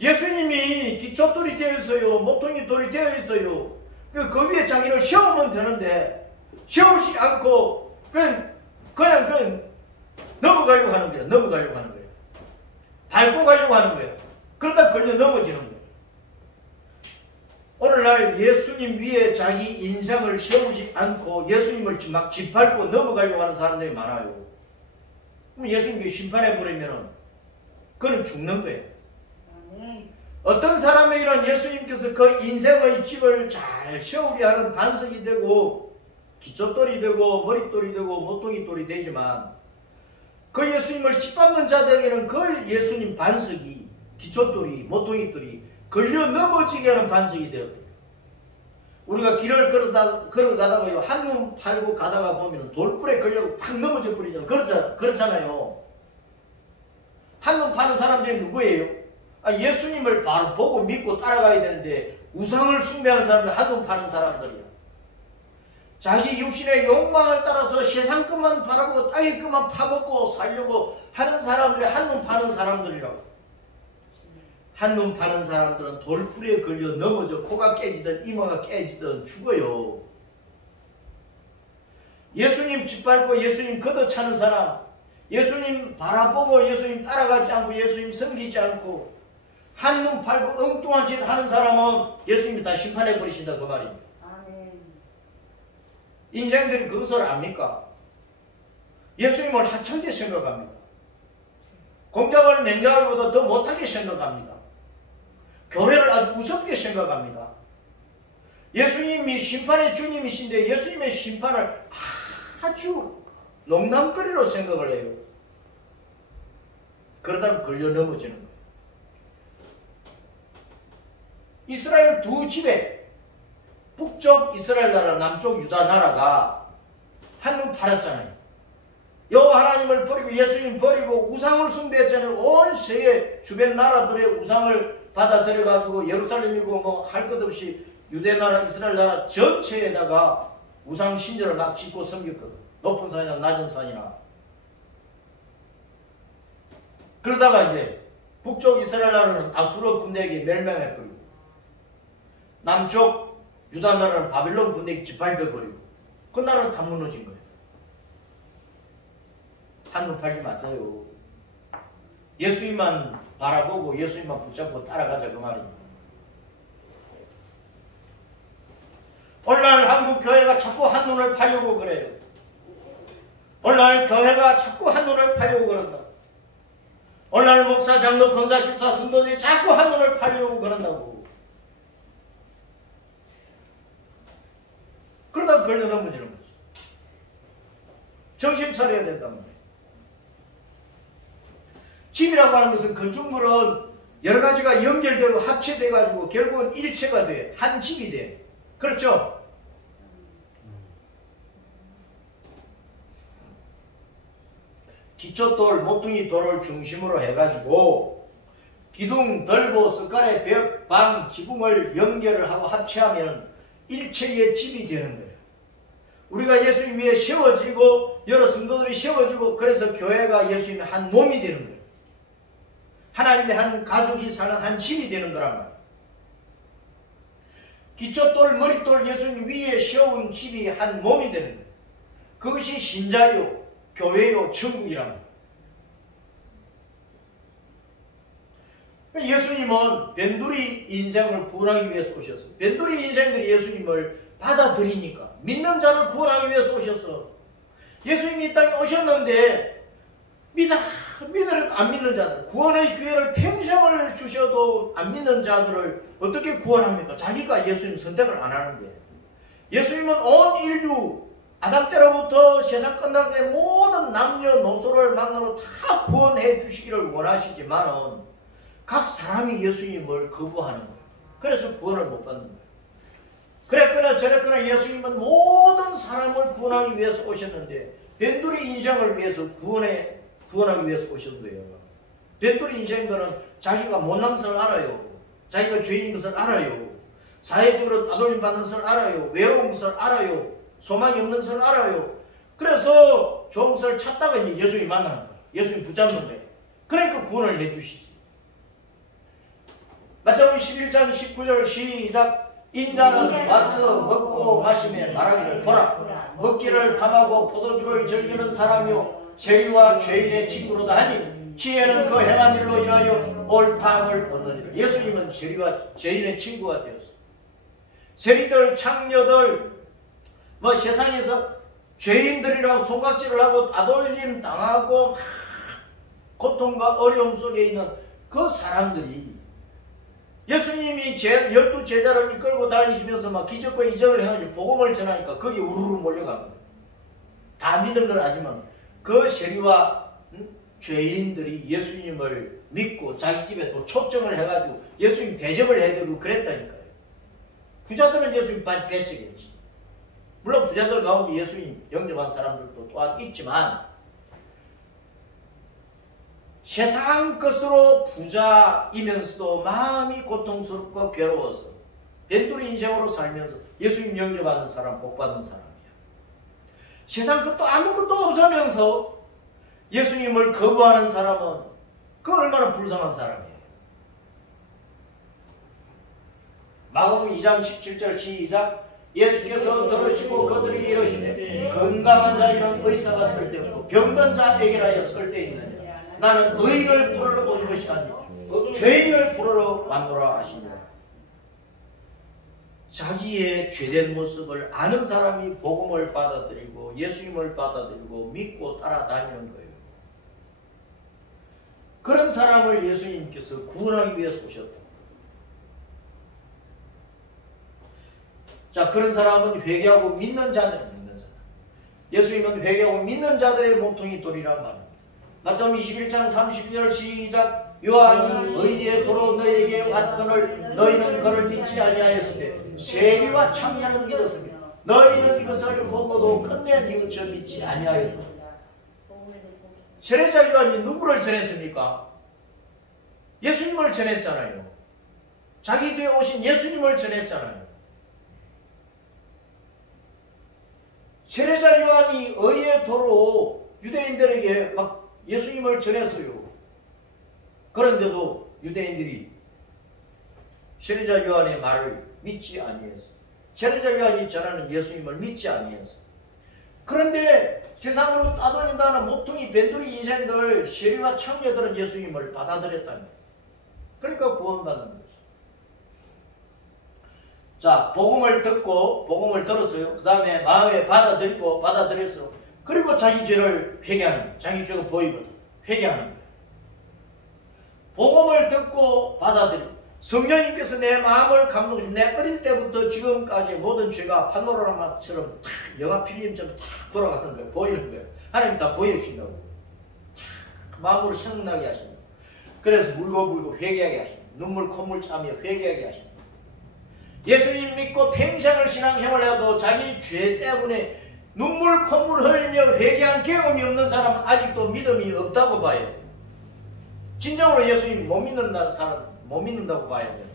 예수님이 기초돌이 되어 있어요. 모퉁이 돌이 되어 있어요. 그 위에 자기를 세우면 되는데 세우지 않고 그냥 넘어가려고 하는 거예요. 넘어가려고 하는 거예요. 밟고 가려고 하는 거예요. 그러다 걸려 넘어지는 거예요. 오늘날 예수님 위에 자기 인생을 세우지 않고 예수님을 막 짓밟고 넘어가려고 하는 사람들이 많아요. 그럼 예수님이 심판해버리면 그는 죽는 거예요. 어떤 사람에게는 예수님께서 그 인생의 집을 잘 세우게 하는 반석이 되고 기초돌이 되고 머릿돌이 되고 모퉁이돌이 되지만 그 예수님을 짓밟는 자들에게는 그 예수님 반석이 기초돌이 모퉁이돌이 걸려 넘어지게 하는 반석이 되었대요. 우리가 길을 걸어가다가 한눈 팔고 가다가 보면 돌불에 걸려서 팍 넘어져 버리잖아요. 그렇잖아요. 한눈 파는 사람들이 누구예요? 예수님을 바로 보고 믿고 따라가야 되는데 우상을 숭배하는 사람들, 한눈 파는 사람들이야. 자기 육신의 욕망을 따라서 세상 것만 바라보고 땅의 것만 파먹고 살려고 하는 사람들이 한눈 파는 사람들이라고. 한눈 파는 사람들은 돌불에 걸려 넘어져 코가 깨지든 이마가 깨지든 죽어요. 예수님 짓밟고 예수님 걷어차는 사람, 예수님 바라보고 예수님 따라가지 않고 예수님 섬기지 않고 한눈 팔고 엉뚱한 짓 하는 사람은 예수님이 다 심판해 버리신다 그 말입니다. 아멘. 인생들이 그것을 압니까? 예수님을 하찮게 생각합니다. 공장을 맹장을보다 더 못하게 생각합니다. 교회를 아주 우습게 생각합니다. 예수님이 심판의 주님이신데 예수님의 심판을 아주 농담거리로 생각을 해요. 그러다가 걸려 넘어지는 거예요. 이스라엘 두 집에 북쪽 이스라엘 나라, 남쪽 유다 나라가 한눈 팔았잖아요. 여호와 하나님을 버리고 예수님 버리고 우상을 숭배했잖아요. 온 세계 주변 나라들의 우상을 받아들여가지고 예루살렘이고 뭐 할 것 없이 유대 나라, 이스라엘 나라 전체에다가 우상 신전을 막 짓고 섬겼거든. 높은 산이나 낮은 산이나. 그러다가 이제 북쪽 이스라엘 나라는 아수르 군대에게 멸망해버리고 남쪽 유다 나라는 바빌론 군대에게 짓밟혀버리고 그 나라는 다 무너진 거예요. 한눈 팔지 마세요. 예수님만 바라보고 예수님만 붙잡고 따라가자 그 말입니다. 오늘날 한국 교회가 자꾸 한눈을 파려고 그래요. 오늘날 교회가 자꾸 한눈을 파려고 그런다. 오늘날 목사, 장로, 권사, 집사, 성도들이 자꾸 한눈을 파려고 그런다고. 그러다 걸려 넘어지는 거죠. 정신 차려야 된단 말이에요. 집이라고 하는 것은 건축물은 여러 가지가 연결되고 합체돼 가지고 결국은 일체가 돼. 한 집이 돼. 그렇죠? 기초돌, 모퉁이 돌을 중심으로 해가지고 기둥, 덜보, 석가래, 벽, 방, 지붕을 연결을 하고 합체하면 일체의 집이 되는 거예요. 우리가 예수님 위에 세워지고 여러 성도들이 세워지고 그래서 교회가 예수님의 한 몸이 되는 거예요. 하나님의 한 가족이 사는 한 집이 되는 거란 말이에요. 기초돌, 머릿돌 예수님 위에 세운 집이 한 몸이 되는 거예요. 그것이 신자요, 교회요, 천국이란 말이에요. 예수님은 변두리 인생을 구원하기 위해서 오셨어요. 변두리 인생들이 예수님을 받아들이니까 믿는 자를 구원하기 위해서 오셨어. 예수님이 이 땅에 오셨는데 믿는 안 믿는 자들, 구원의 기회를 평생을 주셔도 안 믿는 자들을 어떻게 구원합니까? 자기가 예수님 선택을 안 하는데. 예수님은 온 인류 아담 때로부터 세상 끝날 때 모든 남녀노소를 만나러 다 구원해 주시기를 원하시지만은 각 사람이 예수님을 거부하는 거예요. 그래서 구원을 못 받는 거예요. 그랬거나 저랬거나 예수님은 모든 사람을 구원하기 위해서 오셨는데 변두리 인생을 위해서 구원하기 위해서 오신 거예요. 변두리 인생들은 자기가 못난 것을 알아요. 자기가 죄인 것을 알아요. 사회적으로 따돌림 받는 것을 알아요. 외로운 것을 알아요. 소망이 없는 것을 알아요. 그래서 좋은 것을 찾다가 이제 예수님 만나는 거예요. 예수님 붙잡는 거예요. 그러니까 구원을 해주시지. 마태복음 11장 19절 시작. 인자는 와서 먹고 마시며 말하기를 보라, 먹기를 탐하고 포도주를 즐기는 사람이요 세리와 죄인의 친구로다 하니 지혜는 그 행한 일로 인하여 옳다함을 얻느니라. 예수님은 세리와 죄인의 친구가 되었어요. 세리들, 창녀들, 세상에서 죄인들이라고 손각질을 하고 따돌림 당하고 고통과 어려움 속에 있는 그 사람들이 예수님이 12 제자를 이끌고 다니시면서 막 기적과 이적을 해가지고 복음을 전하니까 거기 우르르 몰려가는 거예요. 다 믿은 걸 아니면 그 세리와 죄인들이 예수님을 믿고 자기 집에 또 초청을 해가지고 예수님 대접을 해드리고 그랬다니까요. 부자들은 예수님 배척했지. 물론 부자들 가운데 예수님 영접한 사람들도 또한 있지만 세상 것으로 부자이면서도 마음이 고통스럽고 괴로워서 변두리 인생으로 살면서 예수님 영접하는 사람, 복받은 사람이야. 세상 것도 아무것도 없으면서 예수님을 거부하는 사람은 그 얼마나 불쌍한 사람이에요. 마가복음 2장 17절 시작. 예수께서 들으시고 그들이 이르시되 건강한 자에게는 의사가 쓸데없고 병든 자에게라야 쓸데있느냐. 나는 의인을 부르러 온 것이 아니라 죄인을 부르러 왔노라 하시니라. 자기의 죄된 모습을 아는 사람이 복음을 받아들이고 예수님을 받아들이고 믿고 따라다니는 거예요. 그런 사람을 예수님께서 구원하기 위해서 오셨다. 자, 그런 사람은 회개하고 믿는 자들. 예수님은 회개하고 믿는 자들의 모퉁이 돌이란 말입니다. 마태복음 21장 32절 시작. 요한이 의의 도로 너희에게 왔거늘 너희는 그를 믿지 아니하였으되 세리와 창녀는 믿었으며 너희는 이것을 보고도 끝내 뉘우쳐 믿지 아니하였다. 세례자 요한이 누구를 전했습니까? 예수님을 전했잖아요. 자기 뒤에 오신 예수님을 전했잖아요. 세례자 요한이 의의 도로 유대인들에게 막 예수님을 전했어요. 그런데도 유대인들이 세례자 요한의 말을 믿지 아니했어. 세례자 요한이 전하는 예수님을 믿지 아니했어. 그런데 세상으로 따돌린다는 모퉁이 변두리 인생들 세리와 창녀들은 예수님을 받아들였다는 거예요. 그러니까 구원받는 거죠. 자, 복음을 듣고 복음을 들었어요. 그 다음에 마음에 받아들였어. 그리고 자기 죄를 회개하는, 자기 죄가 보이거든. 회개하는 거예요. 복음을 듣고 받아들이고 성령님께서 내 마음을 감동하시고 내 어릴 때부터 지금까지 모든 죄가 파노라마처럼 탁 영화 필름처럼 탁 돌아가는 거예요. 보이는 거예요. 하나님 다 보여주신다고. 탁 마음으로 생각나게 하신다고. 그래서 울고불고 회개하게 하십니다. 눈물 콧물 짜며 회개하게 하십니다. 예수님 믿고 평생을 신앙생활을 해도 자기 죄 때문에 눈물 콧물 흘리며 회개한 경험이 없는 사람은 아직도 믿음이 없다고 봐야 돼요. 진정으로 예수님 못 믿는다고 봐야 돼요.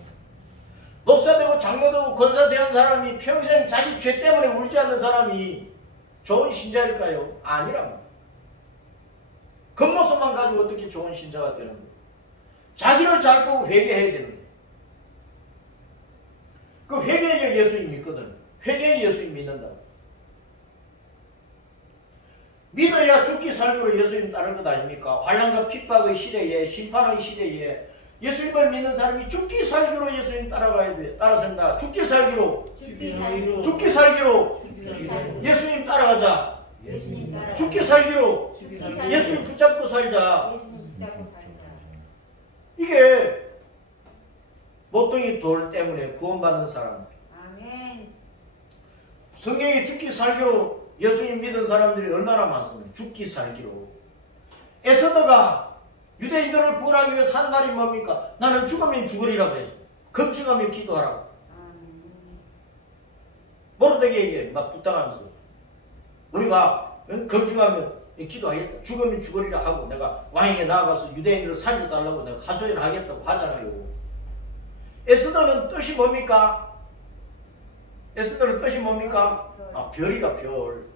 목사되고 장로되고 권사되는 사람이 평생 자기 죄 때문에 울지 않는 사람이 좋은 신자일까요? 아니랍니다. 겉모습만 가지고 어떻게 좋은 신자가 되는 거예요? 자기를 잘 보고 회개해야 되는 거예요. 그 회개에 예수님 믿거든. 회개에 예수님 믿는다. 믿어야 죽기 살기로 예수님 따를 것 아닙니까? 환난과 핍박의 시대에, 심판의 시대에 예수님을 믿는 사람이 죽기 살기로 예수님 따라가야 돼. 따라선다. 죽기 살기로. 죽기 살기로. 예수님 따라가자. 죽기 살기로. 예수님 붙잡고 살자. 이게 모퉁이 돌 때문에 구원받는 사람들. 아멘. 성경에 죽기 살기로 예수님 믿은 사람들이 얼마나 많습니까? 죽기 살기로. 에스더가 유대인들을 구원하기 위해서 한 말이 뭡니까? 나는 죽으면 죽으리라고 했어. 검증하며 기도하라고. 모르드게에게 막 부탁하면서 우리가 검증하면 기도하겠다. 죽으면 죽으리라 하고 내가 왕에게 나아가서 유대인들을 살려달라고 내가 하소연하겠다고 하잖아요. 에스더는 뜻이 뭡니까? 에스더는 뜻이 뭡니까? 아, 별이라 별.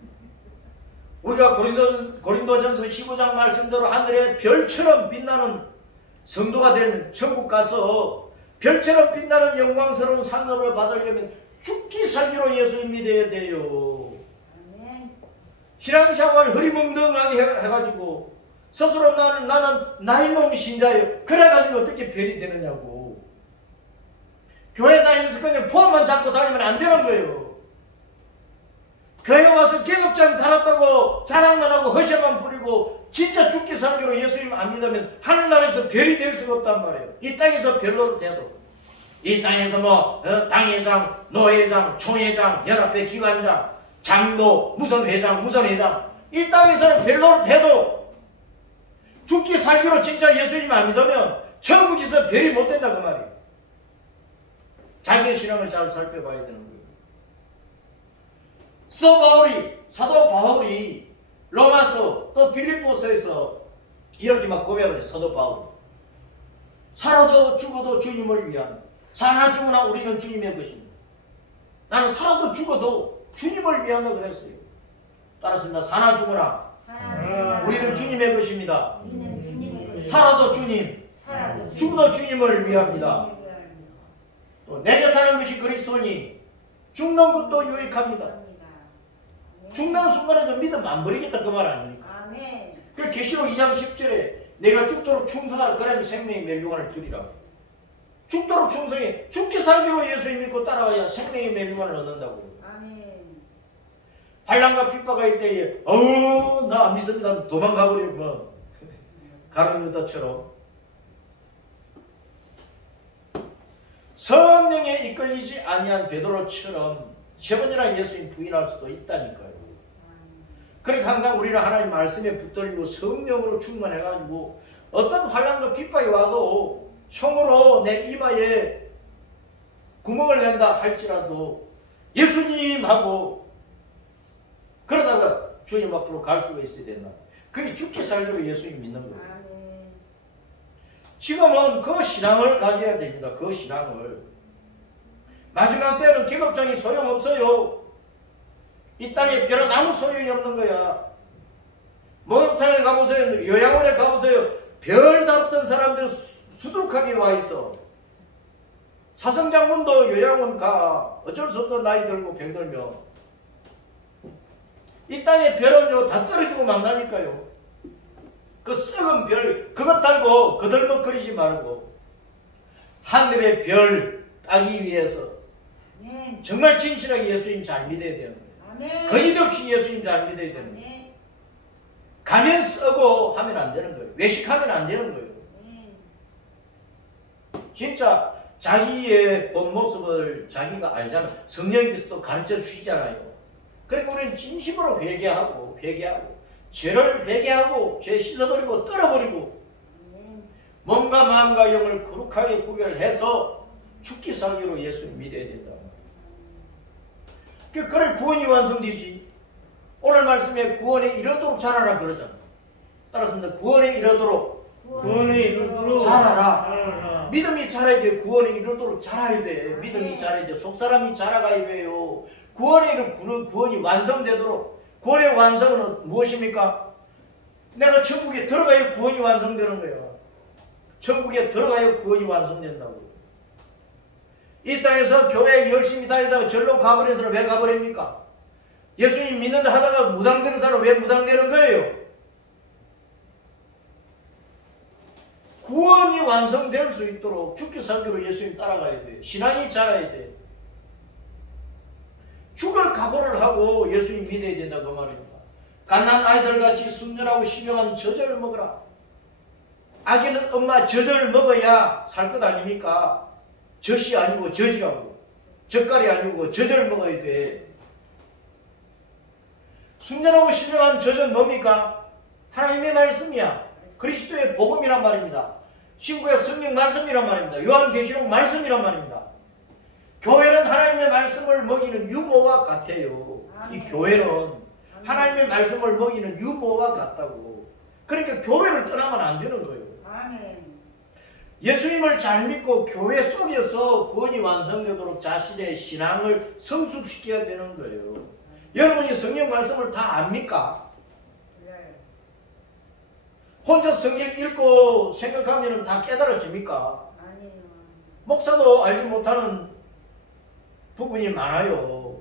우리가 고린도전서 15장 말씀대로 하늘에 별처럼 빛나는 성도가 되면 천국 가서 별처럼 빛나는 영광스러운 상급을 받으려면 죽기 살기로 예수님 믿어야 돼요. 신앙생활 흐리멍덩하게 해가지고 스스로 나는 나이놈 신자예요. 그래가지고 어떻게 별이 되느냐고. 교회 다니면서 그냥 폼만 잡고 다니면 안 되는 거예요. 교회 와서 계급장 달았다고 자랑만 하고 허세만 부리고 진짜 죽기 살기로 예수님 안 믿으면 하늘나라에서 별이 될 수가 없단 말이에요. 이 땅에서 별로 돼도 이 땅에서 뭐 당회장, 노회장, 총회장, 연합회 기관장, 장로, 무슨 회장 이 땅에서는 별로 돼도 죽기 살기로 진짜 예수님 안 믿으면 천국에서 별이 못 된다 그 말이에요. 자기의 신앙을 잘 살펴봐야 되는 거예요. 사도 바울이 로마서 또 빌립보서에서 이렇게 막 고백을 해요. 사도 바울이 살아도 죽어도 주님을 위한, 사나 죽으나 우리는 주님의 것입니다. 나는 살아도 죽어도 주님을 위한다 그랬어요. 따라서 사나 죽으나 우리는 주님의 것입니다. 살아도 주님, 죽어도 주님을 위합니다. 또 내게 사는 것이 그리스도니 죽는 것도 유익합니다. 죽는 순간에도 믿음 안 버리겠다 그 말 아닙니까? 그 계시록 2장 10절에 내가 죽도록 충성하라 그래야 생명의 멸류관을 주리라고. 죽도록 충성해. 죽기 살기로 예수님 믿고 따라가야 생명의 멸류관을 얻는다고. 환난과 핍박할 때에 나 안 믿습니다. 도망가버리고 뭐 가룟 유다처럼 성령에 이끌리지 아니한 베드로처럼 세 번이나 예수님 부인할 수도 있다니까요. 그러니까 항상 우리는 하나님 말씀에 붙들리고 성령으로 충만해가지고 어떤 환난과 핍박이 와도 총으로 내 이마에 구멍을 낸다 할지라도 예수님 하고 그러다가 주님 앞으로 갈 수가 있어야 된다. 그게 죽기 살기로 예수님 믿는 거예요. 지금은 그 신앙을 가져야 됩니다. 그 신앙을. 마지막 때는 계급장이 소용없어요. 이 땅에 별은 아무 소용이 없는 거야. 목욕탕에 가보세요. 요양원에 가보세요. 별 다뤘던 사람들 수두룩하게 와 있어. 사성장군도 요양원 가. 어쩔 수 없어. 나이 들고 병들면. 이 땅에 별은요 다 떨어지고 만나니까요. 그 썩은 별 그것 달고 거들먹거리지 말고 하늘의 별 따기 위해서 정말 진실하게 예수님 잘 믿어야 되는 거예요. 거짓 없이 예수님 잘 믿어야 되는 거예요. 가면 쓰고 하면 안 되는 거예요. 외식하면 안 되는 거예요. 진짜 자기의 본 모습을 자기가 알잖아. 성령께서도 가르쳐 주시잖아요. 그러니까 우리는 진심으로 회개하고 죄를 회개하고 죄 씻어버리고 떨어버리고 몸 손과 마음과 영을 거룩하게 구별해서 죽기 살기로 예수를 믿어야 된다. 그래 구원이 완성되지. 오늘 말씀에 구원에 이르도록 자라라 그러잖아. 따라서 구원에 이르도록 자라라. 믿음이 자라야 돼. 구원에 이르도록 자라야 돼. 믿음이 자라야 돼. 속사람이 자라가야 돼요. 구원에 이르도록 구원이 완성되도록. 구원의 완성은 무엇입니까? 내가 천국에 들어가야 구원이 완성되는 거야. 천국에 들어가야 구원이 완성된다고. 이 땅에서 교회 열심히 다니다가 절로 가버린 사람 왜 가버립니까? 예수님 믿는다 하다가 무당되는 사람 왜 무당되는 거예요? 구원이 완성될 수 있도록 죽기 살기로 예수님 따라가야 돼. 신앙이 자라야 돼. 죽을 각오를 하고 예수님 믿어야 된다 그 말입니다. 갓난 아이들같이 순전하고 신령한 젖을 먹어라. 아기는 엄마 젖을 먹어야 살 것 아닙니까? 젖이 아니고 젖이라고. 젓갈이 아니고 젖을 먹어야 돼. 순전하고 신령한 젖은 뭡니까? 하나님의 말씀이야. 그리스도의 복음이란 말입니다. 신구약 성경 말씀이란 말입니다. 요한계시록 말씀이란 말입니다. 교회는 하나님의 말씀을 먹이는 유모와 같아요. 이 교회는 하나님의 말씀을 먹이는 유모와 같다고. 그러니까 교회를 떠나면 안 되는 거예요. 예수님을 잘 믿고 교회 속에서 구원이 완성되도록 자신의 신앙을 성숙시켜야 되는 거예요. 여러분이 성경 말씀을 다 압니까? 혼자 성경 읽고 생각하면 다 깨달아집니까? 아니요. 목사도 알지 못하는 부분이 많아요.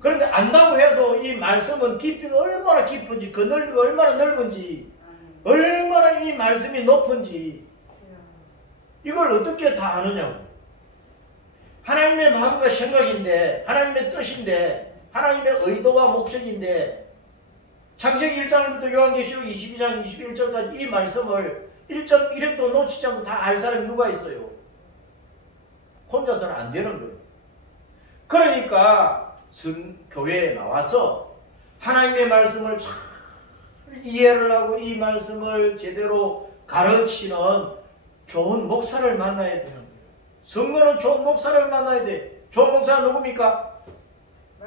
그런데 안다고 해도 이 말씀은 깊이가 얼마나 깊은지, 그 넓이가 얼마나 넓은지, 얼마나 이 말씀이 높은지 이걸 어떻게 다 아느냐고. 하나님의 마음과 생각인데, 하나님의 뜻인데, 하나님의 의도와 목적인데, 창세기 1장부터 요한계시록 22장 21절까지 이 말씀을 1.1회도 놓치지 않고 다 알 사람이 누가 있어요? 혼자서는 안 되는 거예요. 그러니까 교회에 나와서 하나님의 말씀을 잘 이해를 하고 이 말씀을 제대로 가르치는 좋은 목사를 만나야 되는 거예요. 성도는 좋은 목사를 만나야 돼. 좋은 목사가 누굽니까?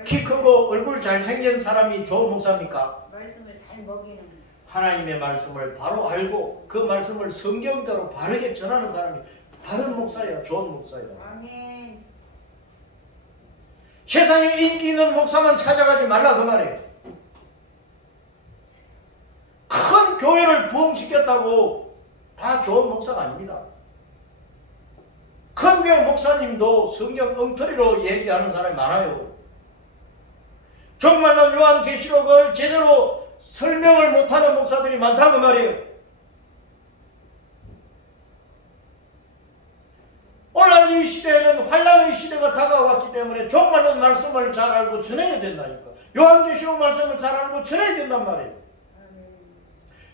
키 크고 얼굴 잘생긴 사람이 좋은 목사입니까? 말씀을 잘 먹이는 하나님의 말씀을 바로 알고 그 말씀을 성경대로 바르게 전하는 사람이 바른 목사예요. 좋은 부목사예요. 아멘. 세상에 인기 있는 목사만 찾아가지 말라 그 말이에요. 큰 교회를 부흥시켰다고 다 좋은 목사가 아닙니다. 큰 교회 목사님도 성경 엉터리로 얘기하는 사람이 많아요. 정말로 요한계시록을 제대로 설명을 못하는 목사들이 많다고 말이에요. 오늘날 이 시대에는 환란의 시대가 다가왔기 때문에 정말로 말씀을 잘 알고 전해야 된다니까. 요한계시록 말씀을 잘 알고 전해야 된단 말이에요.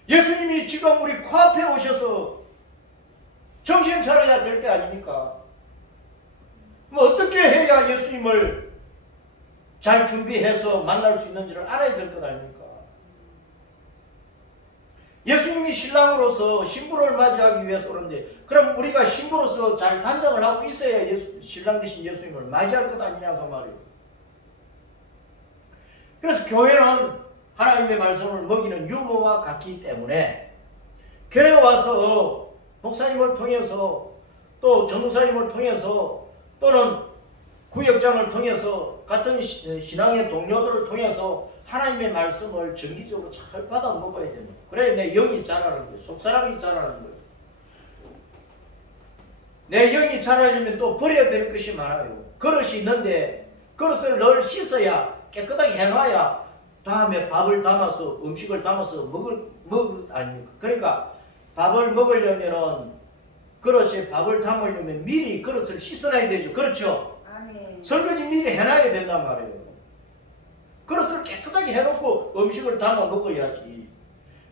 예수님이 지금 우리 코앞에 오셔서 정신 차려야 될 때 아닙니까? 뭐 어떻게 해야 예수님을 잘 준비해서 만날 수 있는지를 알아야 될 것 아닙니까? 예수님이 신랑으로서 신부를 맞이하기 위해서 오는데 그럼 우리가 신부로서 잘 단장을 하고 있어야 신랑 되신 예수님을 맞이할 것 아니냐 그 말이에요. 그래서 교회는 하나님의 말씀을 먹이는 유모와 같기 때문에 교회에 와서 목사님을 통해서 또 전도사님을 통해서 또는 구역장을 통해서 같은 신앙의 동료들을 통해서 하나님의 말씀을 정기적으로 잘 받아 먹어야 됩니다. 그래야 내 영이 자라는 거예요. 속사람이 자라는 거예요. 내 영이 자라려면 또 버려야 될 것이 많아요. 그릇이 있는데 그릇을 늘 씻어야 깨끗하게 해놔야 다음에 밥을 담아서 음식을 담아서 먹을 아닙니까? 그러니까 밥을 먹으려면은 그릇에 밥을 담으려면 미리 그릇을 씻어놔야 되죠. 그렇죠? 아멘. 설거지 미리 해놔야 된단 말이에요. 그릇을 깨끗하게 해놓고 음식을 담아 먹어야지.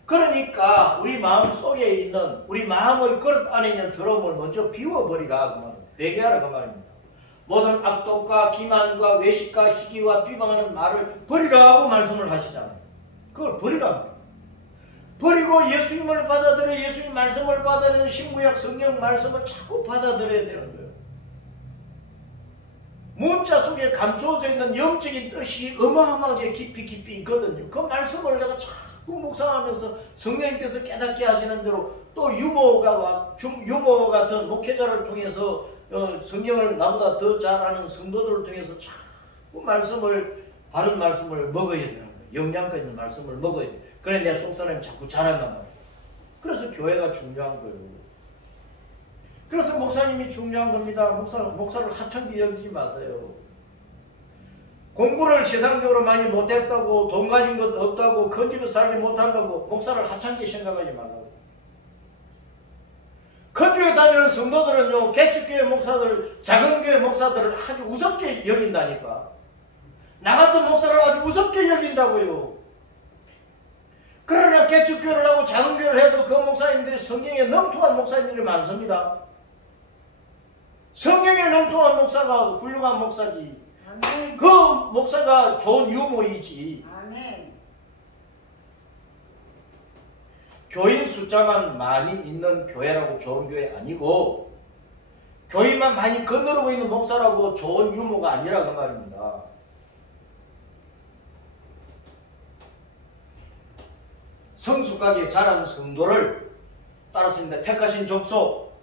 그러니까 우리 마음 속에 있는 우리 마음의 그릇 안에 있는 더러움을 먼저 비워버리라 그 말입니다. 회개하라 그 말입니다. 모든 악독과 기만과 외식과 시기와 비방하는 말을 버리라고 말씀을 하시잖아요. 그걸 버리라. 버리고 예수님을 받아들여 예수님 말씀을 받아들여 신구약 성경 말씀을 자꾸 받아들여야 되는 거예요. 문자 속에 감추어져 있는 영적인 뜻이 어마어마하게 깊이 있거든요. 그 말씀을 내가 자꾸 묵상하면서 성령님께서 깨닫게 하시는 대로 또 유모 같은 목회자를 통해서 성경을 나보다 더 잘 아는 성도들을 통해서 자꾸 바른 말씀을 먹어야 되는 거예요. 영양가 있는 말씀을 먹어야 돼요. 그래 내 속사람이 자꾸 자란단 말이에요. 그래서 교회가 중요한 거예요. 그래서 목사님이 중요한 겁니다. 목사를 하찮게 여기지 마세요. 공부를 세상적으로 많이 못했다고 돈 가진 것 없다고 큰 집에 살지 못한다고 목사를 하찮게 생각하지 말라고. 큰 교회 다니는 성도들은요, 개척교회 목사들, 작은 교회 목사들을 아주 우습게 여긴다니까. 나 같은 목사를 아주 우습게 여긴다고요. 그러나 개척교회를 하고 작은 교회를 해도 그 목사님들이 성경에 능통한 목사님들이 많습니다. 성경에 능통한 목사가 훌륭한 목사지. 아멘. 그 목사가 좋은 유모이지. 아멘. 교인 숫자만 많이 있는 교회라고 좋은 교회 아니고 교인만 많이 거느리고 있는 목사라고 좋은 유모가 아니라 그 말입니다. 성숙하게 자란 성도를 따랐습니다. 택하신 족속,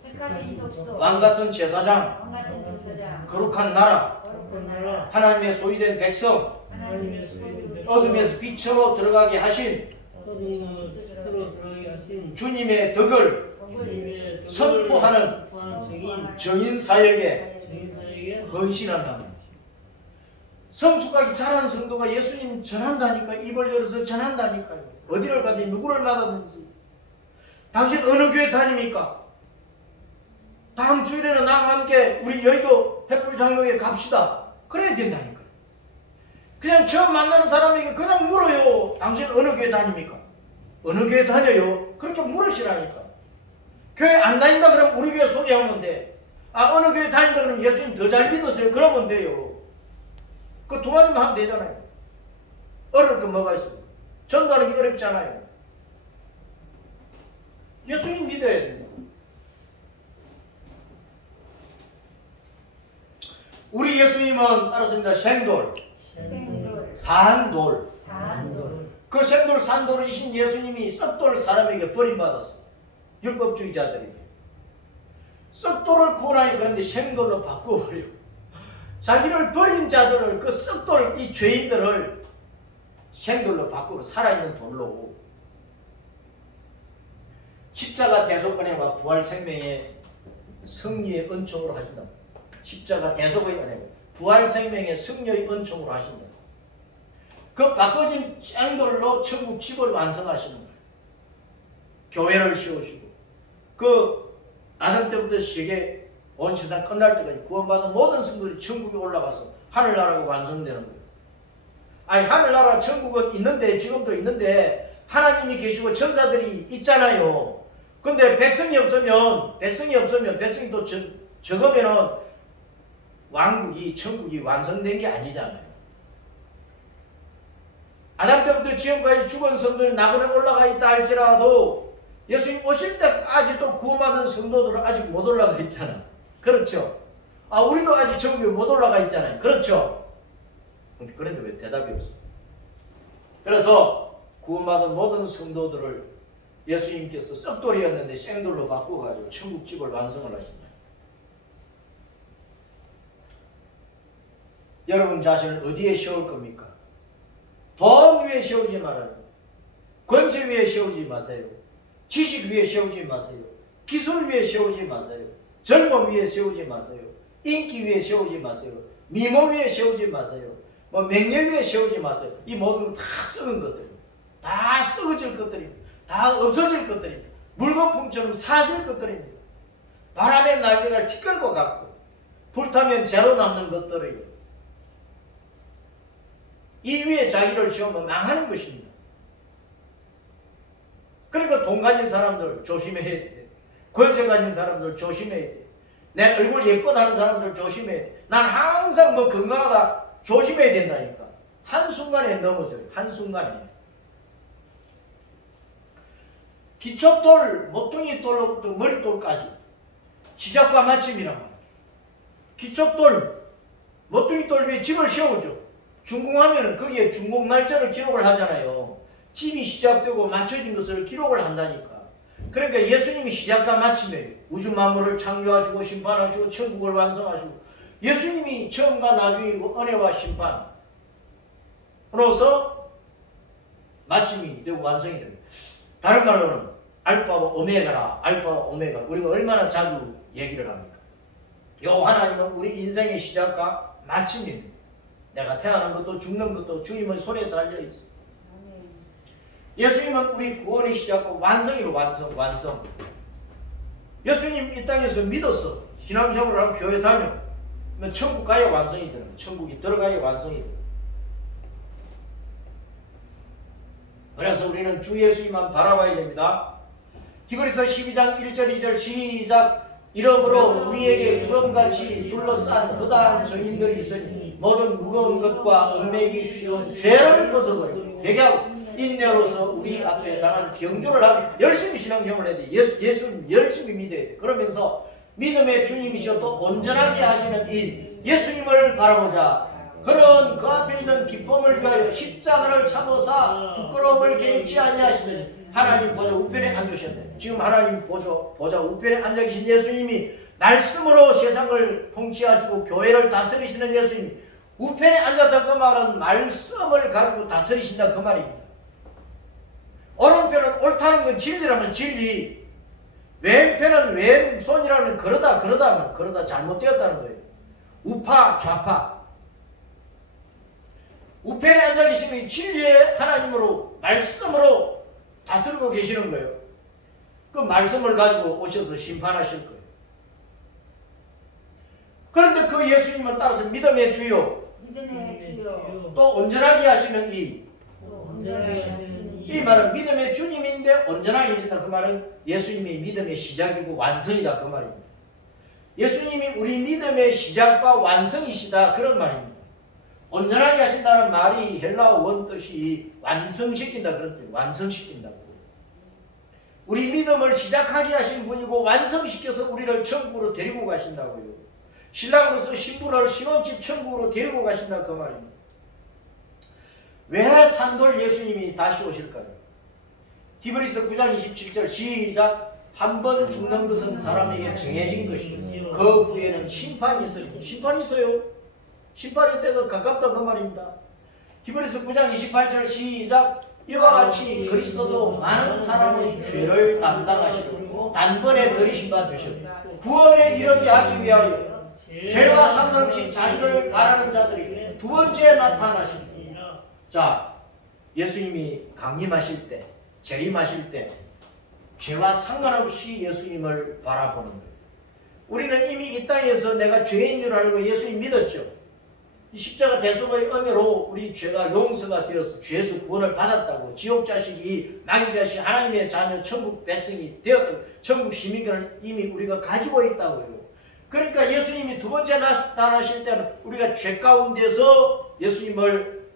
왕같은 제사장, 거룩한 나라, 하나님의 소유된 백성, 어둠에서 빛으로 들어가게 하신 주님의 덕을 선포하는 정인 사역에 헌신한다. 성숙하게 자라는 성도가 예수님 전한다니까. 입을 열어서 전한다니까요. 어디를 가든지 누구를 만나든지. 당신 어느 교회 다닙니까? 다음 주일에는 나와 함께 우리 여의도 횃불장로에 갑시다. 그래야 된다니까요. 그냥 처음 만나는 사람에게 그냥 물어요. 당신 어느 교회 다닙니까? 어느 교회 다녀요? 그렇게 물으시라니까. 교회 안 다닌다 그러면 우리 교회 소개하면 돼. 아, 어느 교회 다닌다 그러면 예수님 더 잘 믿으세요. 그러면 돼요. 그 두 마디만 하면 되잖아요. 어려울 거 뭐가 있어요? 전도하는 게 어렵잖아요. 예수님 믿어야 돼요. 우리 예수님은 따랐습니다. 생돌, 산돌. 그 생돌 산돌이신 예수님이 썩돌 사람에게 버림받았어. 율법주의자들에게. 썩돌을 구원하니 그런데 생돌로 바꾸어버려. 자기를 버린 자들을, 그 썩돌, 이 죄인들을 생돌로 바꾸고 살아있는 돌로. 십자가 대속은혜와 부활 생명의 승리의 은총으로 하신다. 십자가 대속의 은혜, 부활 생명의 승리의 은총으로 하신다. 그 바꿔진 생돌로 천국 집을 완성하시는 거예요. 교회를 세우시고 그 아담 때부터 세계 온 세상 끝날 때까지 구원받은 모든 성도들이 천국에 올라가서 하늘나라가 완성되는 거예요. 아니 하늘나라 천국은 있는데 지금도 있는데 하나님이 계시고 천사들이 있잖아요. 근데 백성이 없으면 백성이 또 적으면은 왕국이 천국이 완성된 게 아니잖아요. 아담 때부터 지금까지 죽은 성도들이 낙원에 올라가 있다 할지라도 예수님 오실 때까지 또 구원받은 성도들은 아직 못 올라가 있잖아. 그렇죠? 아, 우리도 아직 천국에 못 올라가 있잖아요. 그렇죠? 그런데 왜 대답이 없어? 그래서 구원받은 모든 성도들을 예수님께서 썩돌이었는데 생돌로 바꾸어가지고 천국집을 완성을 하신다. 여러분 자신을 어디에 세울 겁니까? 돈 위에 세우지 말아요. 권세 위에 세우지 마세요. 지식 위에 세우지 마세요. 기술 위에 세우지 마세요. 젊음 위에 세우지 마세요. 인기 위에 세우지 마세요. 미모 위에 세우지 마세요. 명예 위에 세우지 마세요. 이 모든 다 썩은 것들입니다. 다 썩어질 것들입니다. 다 없어질 것들입니다. 물거품처럼 사라질 것들입니다. 바람에 날개가 티끌 것 같고 불타면 재로 남는 것들이에요. 이 위에 자기를 세우면 망하는 것입니다. 그러니까 돈 가진 사람들 조심해야 돼. 권세 가진 사람들 조심해야 돼. 내 얼굴 예쁘다는 사람들 조심해야 돼. 난 항상 건강하다 조심해야 된다니까. 한순간에 넘어져요. 한순간에. 기초돌, 모퉁이돌로부터 머리돌까지 시작과 마침이란 말이에요. 기초돌, 모퉁이돌 위에 집을 세우죠. 준공하면 거기에 준공 날짜를 기록을 하잖아요. 집이 시작되고 맞춰진 것을 기록을 한다니까. 그러니까 예수님이 시작과 마침이에요. 우주 만물을 창조하시고 심판하시고 천국을 완성하시고 예수님이 처음과 나중이고 은혜와 심판으로서 마침이 되고 완성이 됩니다. 다른 말로는 알파와 오메가라. 알파와 오메가. 우리가 얼마나 자주 얘기를 합니까? 요 하나님은 우리 인생의 시작과 마침입니다. 내가 태어난 것도 죽는 것도 주님의 손에 달려있어. 예수님은 우리 구원의 시작과 완성이로 완성. 예수님 이 땅에서 믿었어. 신앙생활을 하고 교회 다녀. 그러면 천국 가야 완성이 되는 거예요. 천국이 들어가야 완성이 돼요. 그래서 우리는 주 예수님만 바라봐야 됩니다. 히브리서 12장 1절 2절 시작. 이러므로 우리에게 구름같이 둘러싼 허다한 증인들이 있으니 모든 무거운 것과 얽매이기 쉬운 죄를 벗어버리고 회개하고 인내로서 우리 앞에 당한 경주를 하며 열심히 신앙생활을 해야 돼. 예수님 열심히 믿어야 돼. 그러면서 믿음의 주님이시여 또 온전하게 하시는 일 예수님을 바라보자. 그런 그 앞에 있는 기쁨을 위하여 십자가를 참으사 부끄러움을 개의치 아니하시는 하나님 보좌 우편에 앉으셨네. 지금 하나님 보좌 우편에 앉아 계신 예수님이 말씀으로 세상을 통치하시고 교회를 다스리시는 예수님이 우편에 앉았다 그 말은 말씀을 가지고 다스리신다 그 말입니다. 오른편은 옳다는 건 진리라면 진리, 왼편은 왼손이라는 그러다 잘못되었다는 거예요. 우파 좌파. 우편에 앉아 계시는 진리의 하나님으로 말씀으로 다스리고 계시는 거예요. 그 말씀을 가지고 오셔서 심판하실 거예요. 그런데 그 예수님은 따라서 믿음의 주요 또 온전하게 하시는 이 말은 믿음의 주님인데 온전하게 하신다. 그 말은 예수님이 믿음의 시작이고 완성이다 그 말입니다. 예수님이 우리 믿음의 시작과 완성이시다 그런 말입니다. 온전하게 하신다는 말이 헬라어 원뜻이 완성시킨다 그런 뜻이에요. 완성시킨다고. 우리 믿음을 시작하게 하신 분이고 완성시켜서 우리를 천국으로 데리고 가신다고요. 신랑으로서 신부를 신혼집 천국으로 데리고 가신다 그 말입니다. 왜 산돌 예수님이 다시 오실까요? 히브리서 9장 27절 시작. 한 번 죽는 것은 사람에게 정해진 것이요 그 후에는 심판이 있어요. 심판이 있어요. 심판의 때가 가깝다 그 말입니다. 히브리서 9장 28절 시작. 이와 같이 그리스도도 많은 사람의 죄를 담당하시고 단번에 들이신 바 되셨고 구원에 이르게 하기 위하여 죄와 상관없이 자기를 바라는 자들이 두 번째 나타나십니다. 자, 예수님이 강림하실 때, 재림하실 때 죄와 상관없이 예수님을 바라보는 거예요. 우리는 이미 이 땅에서 내가 죄인 줄 알고 예수님 믿었죠. 이 십자가 대속의 은혜로 우리 죄가 용서가 되어서 죄에서 구원을 받았다고. 지옥 자식이 마귀 자식 하나님의 자녀 천국 백성이 되었다고. 천국 시민권을 이미 우리가 가지고 있다고요. 그러니까 예수님이 두 번째 나타나실 때는 우리가 죄 가운데서 예수님을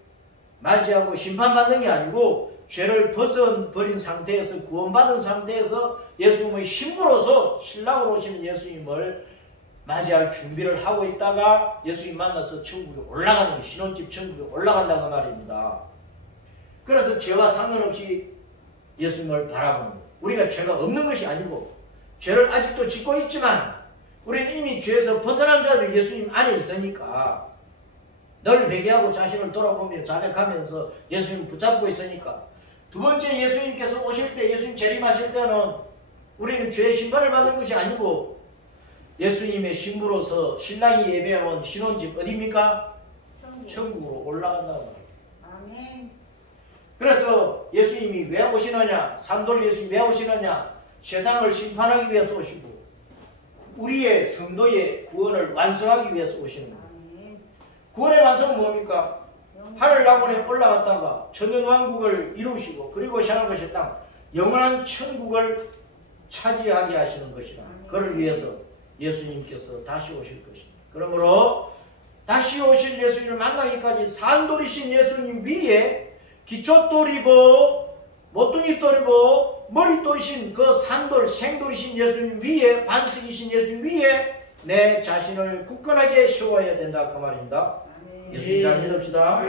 맞이하고 심판받는 게 아니고 죄를 벗어버린 상태에서 구원받은 상태에서 예수님의 신부로서 신랑으로 오시는 예수님을 맞이할 준비를 하고 있다가 예수님 만나서 천국에 올라가는 거예요. 신혼집 천국에 올라간다는 말입니다. 그래서 죄와 상관없이 예수님을 바라보는 거예요. 우리가 죄가 없는 것이 아니고 죄를 아직도 짓고 있지만 우리는 이미 죄에서 벗어난 자들이 예수님 안에 있으니까 늘 회개하고 자신을 돌아보며 자백하면서 예수님 붙잡고 있으니까 두 번째 예수님께서 오실 때 예수님 재림하실 때는 우리는 죄의 심판을 받는 것이 아니고 예수님의 신부로서 신랑이 예배해놓은 신혼집 어디입니까? 천국으로 올라간다고 말이에요. 아멘. 그래서 예수님이 왜 오시느냐? 산돌 예수님이 왜 오시느냐? 세상을 심판하기 위해서 오시고 우리의 성도의 구원을 완성하기 위해서 오시는 거예요. 구원의 완성은 뭡니까? 하늘나라에 올라갔다가 천년왕국을 이루시고 그리고 하나님의 땅 영원한 천국을 차지하게 하시는 것이다. 그를 위해서 예수님께서 다시 오실 것입니다. 그러므로 다시 오실 예수님을 만나기까지 산돌이신 예수님 위에 기초돌이고 모퉁이돌이고 머릿돌이신 그 산돌 생돌이신 예수님 위에 반석이신 예수님 위에 내 자신을 굳건하게 세워야 된다 그 말입니다. 아멘. 예수님 잘 믿읍시다.